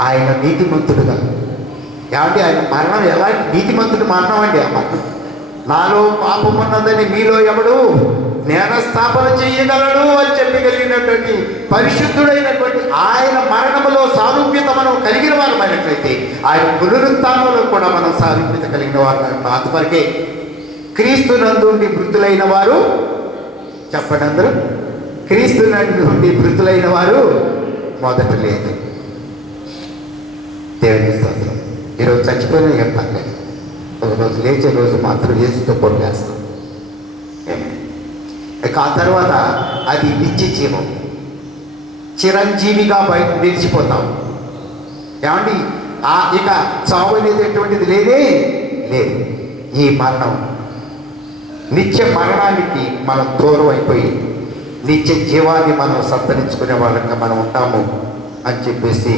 ఆయన నీతిమంతుడుగా, ఏమంటే ఆయన మరణం ఎలాంటి నీతిమంతుడు మరణం అండి. ఆ మరణం నాలో పాపమున్నదని మీలో ఎవడు నేరస్థాపన చేయగలడు అని చెప్పగలిగినటువంటి పరిశుద్ధుడైనటువంటి ఆయన మరణములో సారూప్యత మనం కలిగిన వారమైనట్లయితే ఆయన పునరుత్థానంలో కూడా మనం సారూప్యత కలిగిన వారు. అంతవరకే క్రీస్తు నందుండి మృతులైన వారు, చెప్పండి అందరూ, క్రీస్తు నందుండి మృతులైన వారు మొదట లేదు. దేవుని స్తోత్రం. ఈరోజు చచ్చిపోయిన ఏం పర్లేదు, ఒకరోజు లేచే రోజు మాత్రం యేసుతో పొందేస్తాం. ఇక ఆ తర్వాత అది నిత్య జీవం, చిరంజీవిగా బయట నిలిచిపోతాం. ఏమండి, ఇక చావు అనేది ఎటువంటిది లేదే లేదు. ఈ మరణం, నిత్య మరణానికి మనం దూరం అయిపోయి నిత్య జీవాన్ని మనం సంతరించుకునే వాళ్ళంగా మనం ఉంటాము అని చెప్పేసి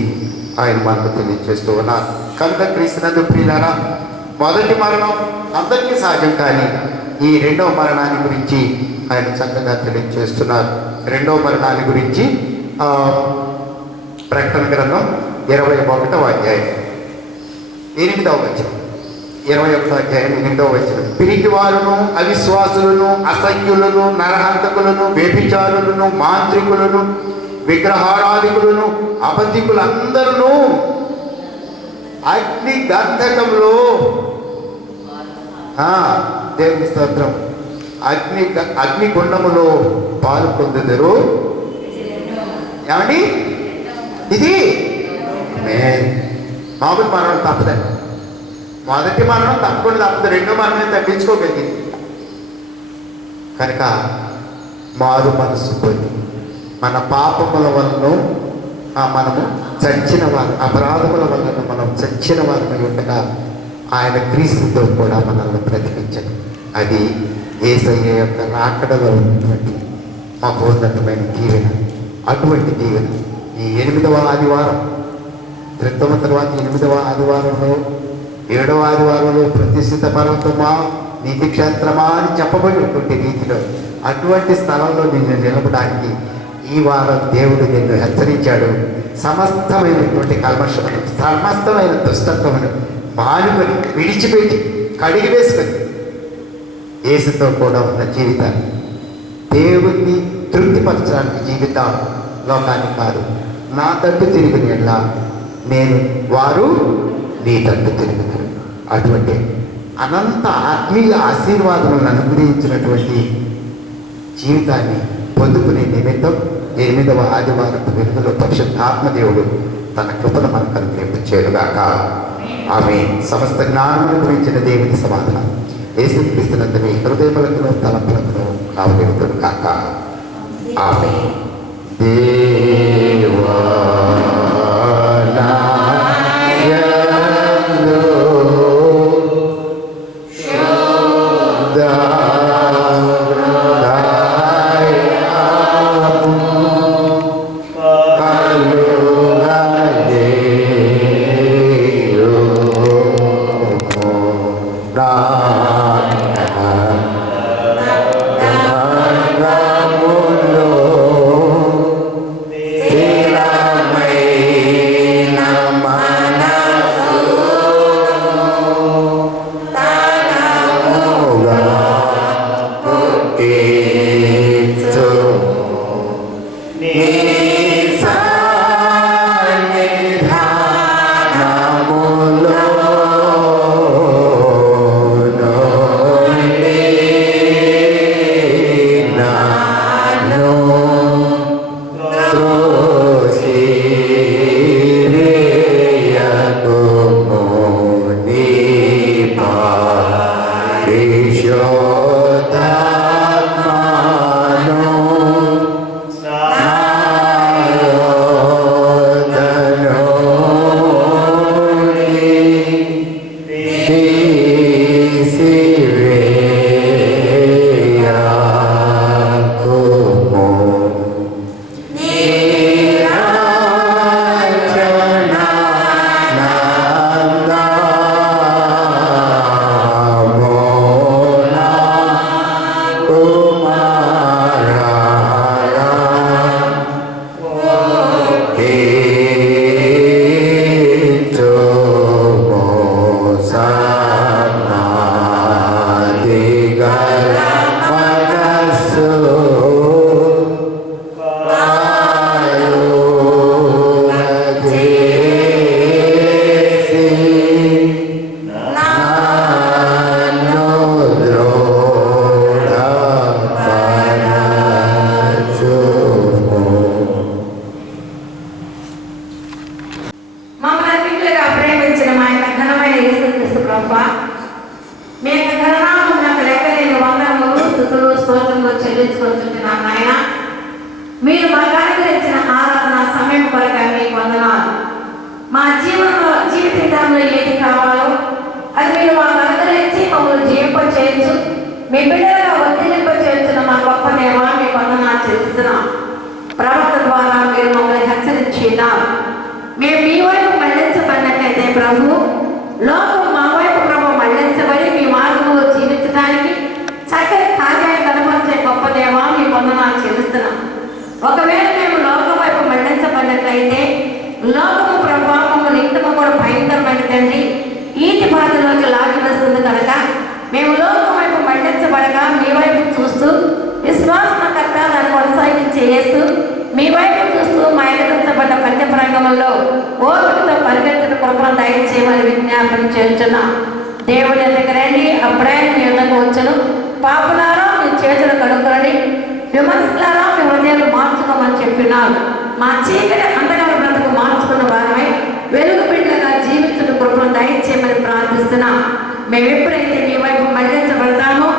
ఆయన మనకు తెలియజేస్తూ ఉన్నారు. కనుక క్రీస్తునందు ప్రియులారా, మొదటి మరణం అందరికీ సహజం, కానీ ఈ రెండవ మరణాన్ని గురించి ఆయన చక్కగా తెలియజేస్తున్నారు. రెండవ మరణాన్ని గురించి ప్రకటన గ్రంథం 21వ అధ్యాయం 8వ వచనం, 21వ అధ్యాయం 8వ వచనం. పిరికి వారును, అవిశ్వాసులను, అసఖ్యులను, నరహంతకులను, వ్యభిచారులను, మాంత్రికులను, విగ్రహారాధికులను, అబద్ధికులందరూ అగ్ని గంధకంలో, దేవుని స్తోత్రం, అగ్నిగుండములో పాలు పొందుదరు. ఏమండి, ఇది మామూలు మరణం తప్పదండి. మొదటి మరణం తప్పకుండా తప్పదు, రెండో మరణం తప్పించుకోగలిగింది. కనుక మారు మనసు పొంది మన పాపముల వలన మనము చచ్చిన వారు, అపరాధముల వలన మనం చచ్చిన వారమై ఉండగా ఆయన క్రీస్తుతో కూడా మనల్ని బ్రతికించను. అది యేసయ్య యొక్క రాకడలో ఉన్నటువంటి మహోన్నతమైన దీవెన. అటువంటి దీవెన ఈ 8వ ఆదివారం, క్రిస్తవ తర్వాత 8వ ఆదివారంలో, 7వ ఆదివారంలో ప్రతిష్ఠిత పర్వతమా, నీతి క్షేత్రమా అని చెప్పబడినటువంటి రీతిలో అటువంటి స్థలంలో నిన్ను నిలపడానికి ఈ వారం దేవుడు నిన్ను హెచ్చరించాడు. సమస్తమైనటువంటి కల్మషమును, సమస్తమైన దుష్టత్వమును మానుకొని, విడిచిపెట్టి, కడిగి వేసుకొని యేసుతో కూడా ఉన్న జీవితాన్ని, దేవుణ్ణి తృప్తిపరచడానికి జీవితం, లోకాన్ని కాదు. నా తట్టు తిరిగిన ఎట్లా నేను, వారు నీ తట్టు తిరుగుతారు. అటువంటి అనంత ఆత్మీయ ఆశీర్వాదములను అనుగ్రహించినటువంటి జీవితాన్ని పొందుకునే నిమిత్తం 8వ ఆదివారం వెలుగులో పరిశుద్ధాత్మదేవుడు తన కృపను మనకు అనుగ్రహించేరుగాక. ఆమె సమస్త జ్ఞానమును గురించిన దేవుని సమాధానం యేసుక్రీస్తునందు మీ హృదయములను తలంపులను కావలేవును కాక. ఆమె దేవా May అన్నమైన యేసుక్రీస్తు ప్రభువా, మీ యొక్క ఘననామమునకు నాకు లెక్కలేని వందనములు స్తుతులు స్తోత్రములు చెల్లించుకుంటున్నాను నాయన. మీరు మాకు అనుగ్రహించిన ఆరాధన సమయం కొరకు మీకు వందనాలు. మా జీవితంలో ఏది కావాలో అది మీరు మాకు అనుగ్రహించి మమ్మల్ని జీవింపచేయచ్చు, మీ బిడ్డలుగా వర్ధిల్లింపచేస్తున్న మా గొప్ప దేవా మీకు వందనాలు చెల్లిస్తున్నాం. ప్రవక్త ద్వారా మీరు మమ్మల్ని హెచ్చరించినారు. మేము మీ వైపు మళ్లించబడినట్లయితే ప్రభు, లోకం మా వైపు ప్రభు మళ్లించబడి మీ మార్గంలో జీవించడానికి చక్కని కార్యాన్ని కనపరిచే గొప్ప దేవా మీ వందనాలు చెల్లిస్తున్నాం. ఒకవేళ మేము లోకం వైపు మళ్లించబడినట్లయితే లోకము ప్రభావము నిత్యము కూడా భయంకరమైన తండ్రి ఈటి బాధలోకి లాగి వస్తుంది కనుక మేము లోకం వైపు మళ్లించబడగా మీ వైపు చూస్తూ విశ్వాసకర్త దాన్ని కొనసాగించి చేస్తూ మీ వైపు చూస్తూ మా ఎదురించబడ్డ పంచప్రంగంలో ఓపికతో పరిగెత్తున కృపను దయచేయమని విజ్ఞాపన చేస్తున్నాం. దేవుని దగ్గరండి అప్పుడే మీ యుద్ధకు వచ్చును. పాపులారా మీ చేతులు కడుక్కొని విమర్శలారా మీ హృదయాలు మార్చుకోమని చెప్పినారు. మా చీకటి అంధకార బ్రతుకు మార్చుకున్న వారమై వెలుగు బిడ్డగా జీవితున్న కృపను దయచేయమని ప్రార్థిస్తున్నాం. మేము ఎప్పుడైతే మీ వైపు మళ్లించబడతామో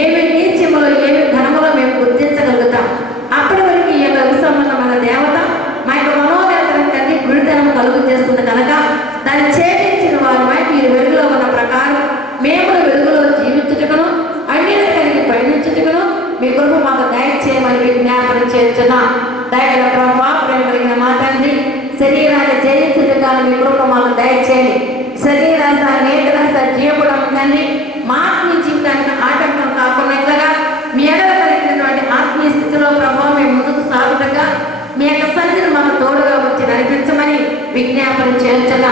ఏమి నీత్యములో ఏమి ఘనములో మేము గుర్తించగలుగుతాం. అప్పటి వరకు ఈ యొక్క విశ్వమైన దేవత మా యొక్క మనోవేదన తల్లి విడుదలను కలుగు చేస్తుంది కనుక దాన్ని ఛేదించిన వారమై మీరు వెలుగులో ఉన్న ప్రకారం మేము వెలుగులో జీవించుటకును అన్నిటి కలిగి పయనించుటకును మీ కృప మాకు దయచేయమని విజ్ఞాపన చేస్తున్నాం. దయగల ప్రభావ ప్రేమ కలిగిన మా తండ్రి, శరీరాన్ని జయించుటగా మీ కృప మాకు దయచేయండి. శరీరాశ నేత్రాశ జీవడం తండ్రి మా ఆత్మీయ జీవితానికి ఆటంకం కాకుండా మీ ఎడల కలిగినటువంటి ఆత్మీయ స్థితిలో ప్రభావం మేము ముందుకు సాగుటగా మీ యొక్క సన్నిధిని మాకు తోడుగా వచ్చి నడిపించమని విజ్ఞాపన చేస్తున్నా.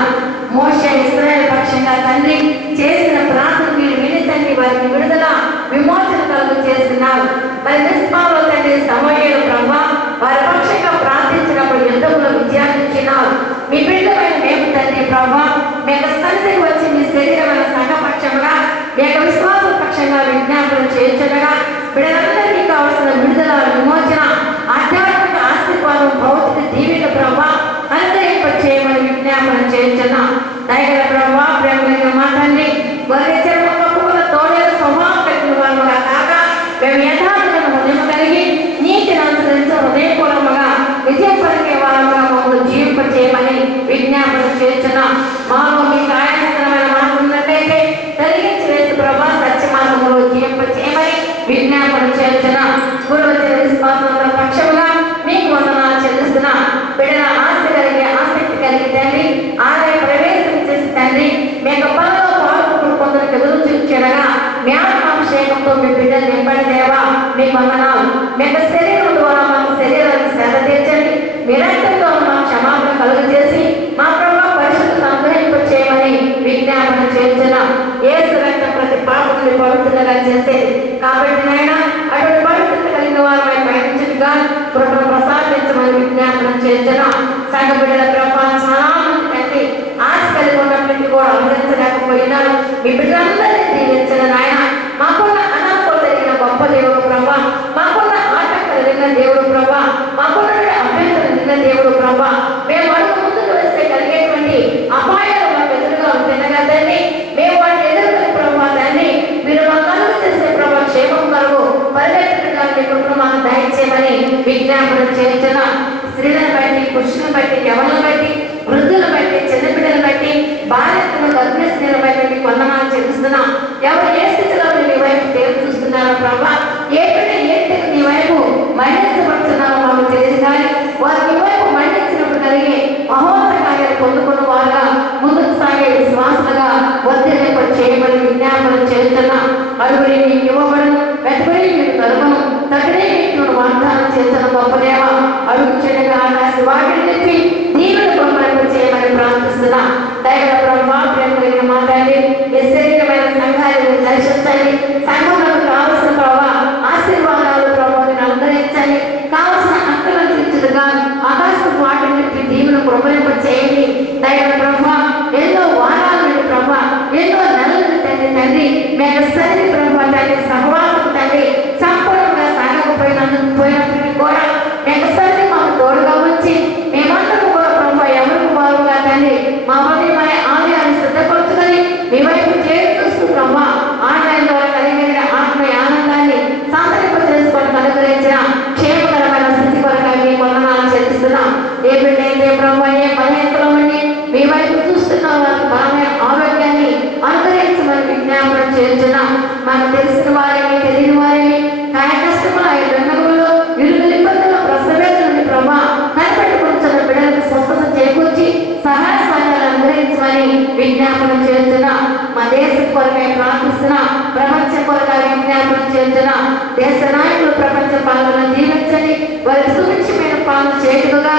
మోషే ఇశ్రాయేలు పక్షంగా తండ్రి చేసిన ప్రార్థన మీరు విని తండ్రి వారికి విడుదల విమోచన కలుగు చేస్తున్నారు. మరి నిస్పాలో తండ్రి సమూయేలు ప్రభా వారి పక్షంగా ప్రార్థించినప్పుడు యుద్ధంలో విజయాన్ని ఇచ్చినారు. మీ బిడ్డమైన మేము తండ్రి ప్రభా మీ యొక్క సన్నిధికి వచ్చి మీ శరీరమైన సంఘపక్షంగా మీ యొక్క విశ్వాస పక్షంగా విజ్ఞాపన చేయించగా బిడ్డలందరికీ కావాల్సిన విడుదల విమోచన ఆధ్యాత్మిక ఆశీర్వాదం భౌతిక దీవెన ప్రభా అనుగ్రహింప చేయమని విజ్ఞాపన చేయించున్నా. దయగల ప్రభా ప్రేమ కలిగిన మా తండ్రి వారి చెరువుల తోడేల స్వభావం కలిగిన వారుగా కాక మేము యథార్థమైన హృదయం కలిగి నీతిని అనుసరించే హృదయపూర్వముగా విజయం పలికే వారుగా మమ్మల్ని జీవింప చేయమని విజ్ఞాపన చేయించున్నా. మాలో మీకు ఆయాసకరమైన మాట ఉన్నట్లయితే తొలగించి వేసి ప్రభా సత్య మార్గంలో జీవింప చేయమని విజ్ఞాపన చేయించున్నా. పూర్వజన విశ్వాసముల పక్షముగా మీకు వందనాలు చెల్లిస్తున్నా. బిడ్డల ఆశ కలిగి ఆసక్తి కలిగి తండ్రి ఆలయ ప్రవేశం చేసి తండ్రి మీ యొక్క పనులు పాల్గొని కొందరికి ఎదురు చూచగా మీ ఆత్మాభిషేకంతో మీ బిడ్డలు నింపడి దేవా మీకు వందనాలు. మీ యొక్క శరీరం ద్వారా మాకు శరీరానికి సేద తీర్చండి. మీ రక్తంతో మాకు క్షమాపణ కలుగు చేసి మా ప్రభావ పరిశుద్ధత అనుగ్రహింప చేయమని విజ్ఞాపన చేస్తున్నాం. యేసు రక్తం ప్రతి పాపని పవిత్రంగా చేసేది కాబట్టి నాయన అటువంటి పవిత్రత కలిగిన వారిపై పయనించగా కృపను ప్రసాదించమని విజ్ఞాపన చేస్తున్నాం. సంఘ బిడ్డల ప్రభావం చాలా మంది తండ్రి ఆశ కలిగి ఉన్నప్పటికీ కూడా అనుసరించలేకపోయినారు. మీ బిడ్డలందరినీ దీవించిన నాయన మాకున్న అనాథలు జరిగిన గొప్ప దేవుడు ప్రభా, మాకున్న ఆటంకం జరిగిన దేవుడు ప్రభా, మాకున్న అభ్యంతరం జరిగిన దేవుడు ప్రభా, మేము అడుగు ముందుకు వేస్తే కలిగేటువంటి అపాయాలు మాకు ఎదురుగా ఉంటున్నాయి కదండి. మేము వాటిని ఎదుర్కొని ప్రభా దాన్ని మీరు మా కలుగు చేసే ప్రభా క్షేమం కలుగు పరిగెత్తడానికి కృపను మాకు దయచేయమని విజ్ఞాపన చేస్తున్నా. స్త్రీలను బట్టి పురుషులను బట్టి యవనులను బట్టి వృద్ధులను బట్టి చిన్నపిల్లలను బట్టి బాధ్యతను గర్భిణీ స్త్రీలను బట్టి మీకు వందనాలు చెల్లిస్తున్నా. ఎవరు ఏ స్థితిలో మీ వైపు తేరు చూస్తున్నారో ప్రభా, ఏ బిడ్డ ఏ స్థితి మీ వైపు మళ్లించబడుతున్నారో మాకు తెలియదు కానీ వారు మీ వైపు మళ్లించినప్పుడు కలిగే మహోన్నత కార్యాలు పొందుకున్న వారుగా ముందుకు సాగే విశ్వాసులుగా వర్ధిల్లింప చేయమని విజ్ఞాపన చేస్తున్నా. అడుగురి మీకు ఇవ్వబడను, వెతబడి మీకు కలుగను, తగ్గడే మీకు వాగ్దానం చేస్తున్న గొప్ప దేవ అడుగు చెడుగా ఆకాశ వాటిని చెప్పి దీవుని బొమ్మలకు చేయమని ప్రార్థిస్తున్నా. దైవ ప్రభావ ప్రేమ కలిగిన మాట్లాడి మీ శరీరమైన సంఘాలను దర్శించండి. సంఘంలో కావలసిన ప్రభావ ఆశీర్వాదాలు ప్రభావాన్ని అనుగ్రహించండి. కావలసిన హక్కులను తీర్చుడుగా ఆకాశ వాటిని చెప్పి దీవుని కృపలింప చేయండి. దైవ ప్రభావ ఎన్నో వారాల నుండి ప్రభావ ఎన్నో నెలల తండ్రి తండ్రి మేము సరి ప్రభావ తండ్రి సహవాసం తండ్రి సంపూర్ణంగా సాగకపోయినప్పటికీ కూడా మేము సరి మాకు తోడుగా వచ్చి మేమందరూ కూడా ప్రభావ ఎవరికి వారుగా తండ్రి మా హృదయమైన ఆలయాన్ని సిద్ధపరచుగా చేస్తున్న ప్రపంచ కొరగా విజ్ఞాపనం చేస్తున్న దేశ నాయకులు ప్రపంచ పాలనను దీవించండి. వారి సుభిక్షమైన పాలన చేతులుగా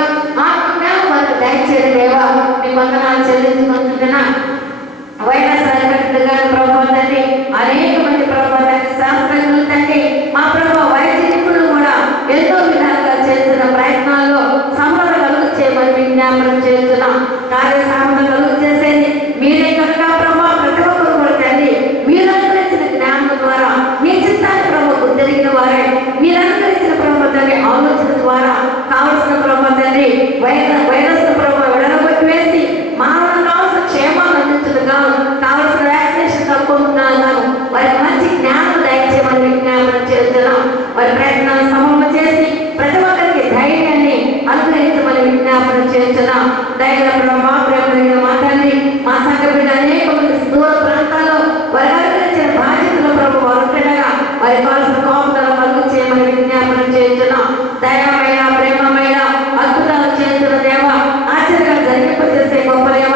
ఆత్మజ్ఞానం వారికి దయచేయడం దేవా మీ వందనాలు చెల్లించుకుంటున్నా. వైరస్ అధికారులుగా ప్రభావ తండ్రి అనేక మంది ప్రభావ శాస్త్రజ్ఞులు తండ్రి మా ప్రభావ వైద్య నిపుణులు కూడా ఎంతో విధాలుగా చేస్తున్న ప్రయత్నాల్లో సంపద కలుగు చేయమని విజ్ఞాపనం చేస్తున్నాం. కార్యసాధన కలుగు చేసేది మీరే కనుక ప్రభావ ప్రతి ఒక్కరు కూడా తండ్రి మీరు అనుగ్రహించిన జ్ఞానం ద్వారా మీ చిత్తాన్ని ప్రభావం జరిగిన వారే మీరు అనుగ్రహించిన ప్రభావ తండ్రి ఆలోచన ద్వారా కావలసిన ప్రభావ తండ్రి వైరస్ ప్రభావ విడగొట్టి వేసి మానవులకు కావాల్సిన క్షేమాన్ని అందించడుగా కావలసిన వ్యాక్సినేషన్ తప్పుకుంటున్నాను వారికి మంచి జ్ఞానం దయచేయమని విజ్ఞాపనం చేస్తున్నాం. వారి ప్రయత్నాలు సమూహం చేసి ప్రతి ఒక్కరికి ధైర్యాన్ని అనుగ్రహించమని విజ్ఞాపనం చేస్తున్నాం. దైవ ప్రభావ ప్రేమ మాట్లాడి మా సంఘ బిడ్డ అనేక మంది దూర ప్రాంతాల్లో వారి అనుగ్రహించిన బాధ్యతల ప్రభు వారు ఉండగా వారి కావాల్సిన కోపతలు కలుగు చేయమని విజ్ఞాపనం చేస్తున్నాం. దైవమైన ప్రేమమైన అద్భుతాలు చేస్తున్న దేవ ఆశ్చర్యంగా జరిగింపజేసే గొప్ప దేవ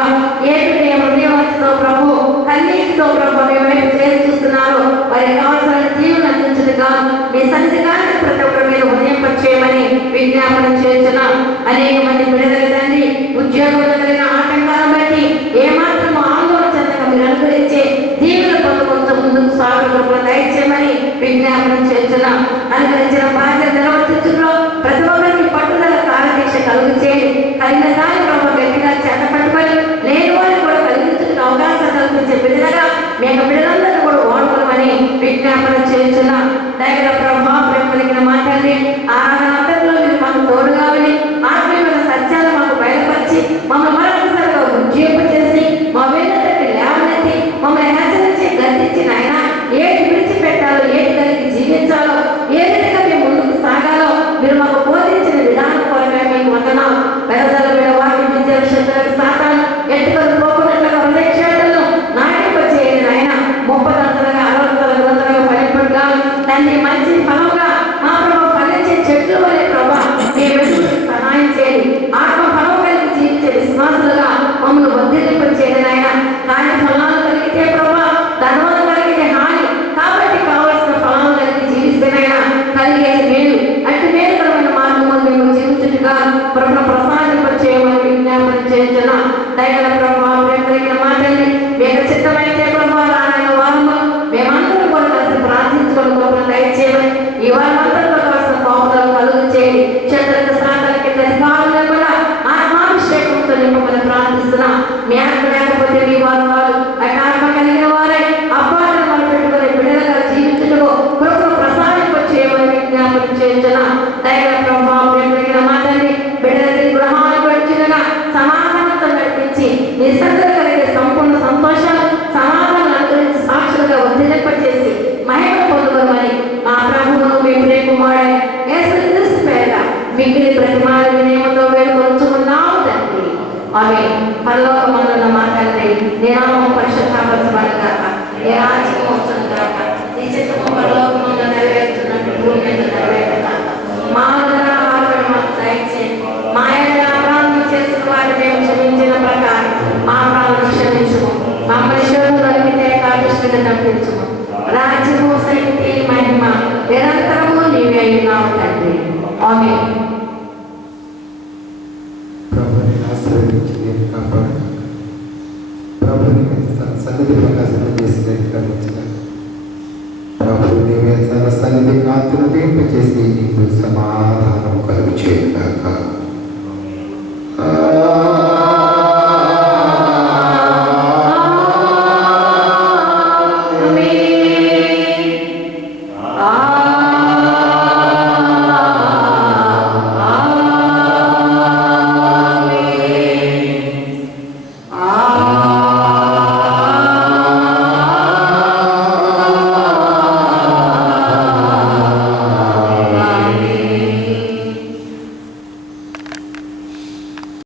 ఏమిటి హృదయవంతుతో ప్రభు కన్నీటితో ప్రభు మీ వైపు చేసి చూస్తున్నారు. వారికి కావాల్సిన జీవులు అందించదుగా మీ సన్నిధిగాన్ని ప్రతి ఒక్కరి మీద ఉదయింపచేయమని విజ్ఞాపనం చేస్తున్నాం. అనేక మంది బిడ్డలు తండ్రి ఉద్యోగంలో కలిగిన ఆటంకాలను బట్టి ఏమాత్రం ఆందోళన చెందగా మీరు అనుగ్రహించే జీవుల కొంచెం ముందుకు సాగులో దయచేయమని విజ్ఞాపనం చేస్తున్నాం. అనుగ్రహించిన బాధ్యత నిర్వర్తించడంలో ప్రతి ఒక్కరికి పట్టుదల కార్యదీక్ష కలుగు చేయండి. కలిగిన దాని ప్రభావ గట్టిగా చేత పట్టుకొని లేని వారిని కూడా కలిగించడానికి అవకాశం కల్పించే బిడ్డలుగా మీ యొక్క బిడ్డలందరూ కూడా ఓడుకోమని విజ్ఞాపనం చేస్తున్నాం. దగ్గర ప్రభావ ప్రేమ కలిగిన మాట్లాడి ఆరాధన అంతట్లో మీరు మాకు తోడు కావాలి. ఆత్మీయమైన సత్యాలు మాకు బయలుపరిచి మమ్మల్ని మరొకసారిగా ఉద్యోగ చేసి మా వేదతకి లేవనెత్తి మమ్మల్ని హెచ్చరించి గర్తించిన ఆయన ఏది విడిచిపెట్టాలో ఏది కలిగి జీవించాలో ఏ విధంగా మేము ముందుకు సాగాలో మీరు మాకు బోధించిన విధానం కొరగా మీకు వందనాం. పెద్దల మీద వాటి విద్య విషయాలకు సాతాను ఎట్టుకొని పోకున్నట్లుగా హృదయ క్షేత్రంలో నాటింప చేయని ఆయన 30 అంతలుగా 60 అంతలుగా పడిపడుగా దాన్ని మంచి ఫలంగా మా ప్రభావ ఫలించే చెట్లు వలె ప్రభావ మీ వెలుగులకు సహాయం చేయండి. ఆత్మ ఫలం కలిగి జీవించే విశ్వాసులుగా మమ్మల్ని వర్ధిల్లింప చేయని ఆయన దాని ఫలాలు కలిగితే ప్రభావ ధనవాదం కలిగితే హాని కాబట్టి కావలసిన ఫలాలు కలిగి జీవిస్తేనైనా కలిగేది మేలు అటు మేలుకరమైన మార్గంలో మేము జీవించుగా ప్రభుత్వ ప్రసాదింప చేయమని విజ్ఞాపన చేస్తున్నా. దైవ ప్రభావం కలిగిన మాటల్ని మీకు చిత్తమైతే ప్రభావ రానైన వారంలో మేమందరం కూడా కలిసి ప్రార్థించుకొని గొప్పలు దయచేయమని ఈ వారందరితో కావాల్సిన కోపతలు కలుగు చేయండి. క్షేత్ర సాధనకి అధికారులు లేకుండా ఆత్మాభిషేకంతో నింపమని ప్రార్థిస్తున్నాం. మీ ఆత్మ లేకపోతే మీ వారు వారు ఆత్మ కలిగిన వారే అబ్బాయిని మనం పెట్టుకుని బిడ్డలుగా జీవించుటకు కృపను ప్రసాదింప చేయమని విజ్ఞాపన చేస్తున్నా. దైవ ప్రభావం కలిగిన మాటల్ని బిడ్డలకి గృహాలకు వచ్చినగా సమాధానంతో నడిపించి నిశ్శబ్దత కలిగే సంపూర్ణ సంతోషాలు సమాధానాల గురించి సాక్షులుగా వర్ధింపచేసి మహిమ పొందుకోమని మా ప్రభువును మీ ప్రియకుమారుడైన యేసుక్రీస్తు పేరిట మిగిలి ప్రతిమాల వినయముతో వేడుకొనుచున్నాము తండ్రి. ఆమేన్. పరలోకమందున్న మా తండ్రి నీ నామము పరిశుద్ధపరచబడుగాక. నీ రాజ్యము వచ్చుగాక. నీ చిత్తము పరలోకమందు నెరవేరుచున్నట్టు భూమి మీద నెరవేరుగాక. మా ఆహారమును మాకు దయచేయండి. మా యందు అపరాధం చేసిన వారిని మేము క్షమించిన ప్రకారం మా అపరాధములను క్షమించుము. మమ్మల్ని శోధనలో దుష్టుని తప్పించుము. రాజ్యము శక్తి మహిమ నిరంతరము నీవే అయ్యున్నావు తండ్రి. ఆమేన్. ప్రభుని ఆశీర్వదించి నేను కాపాడుగాక. ప్రభుని మీద తన సన్నిధి ప్రకాశం చేసి కలుగుతున్నాను. ప్రభు నీవే తన సన్నిధి కాంతును వేంపచేసి నీకు సమాధానం కలుగు చేయగాక. Ah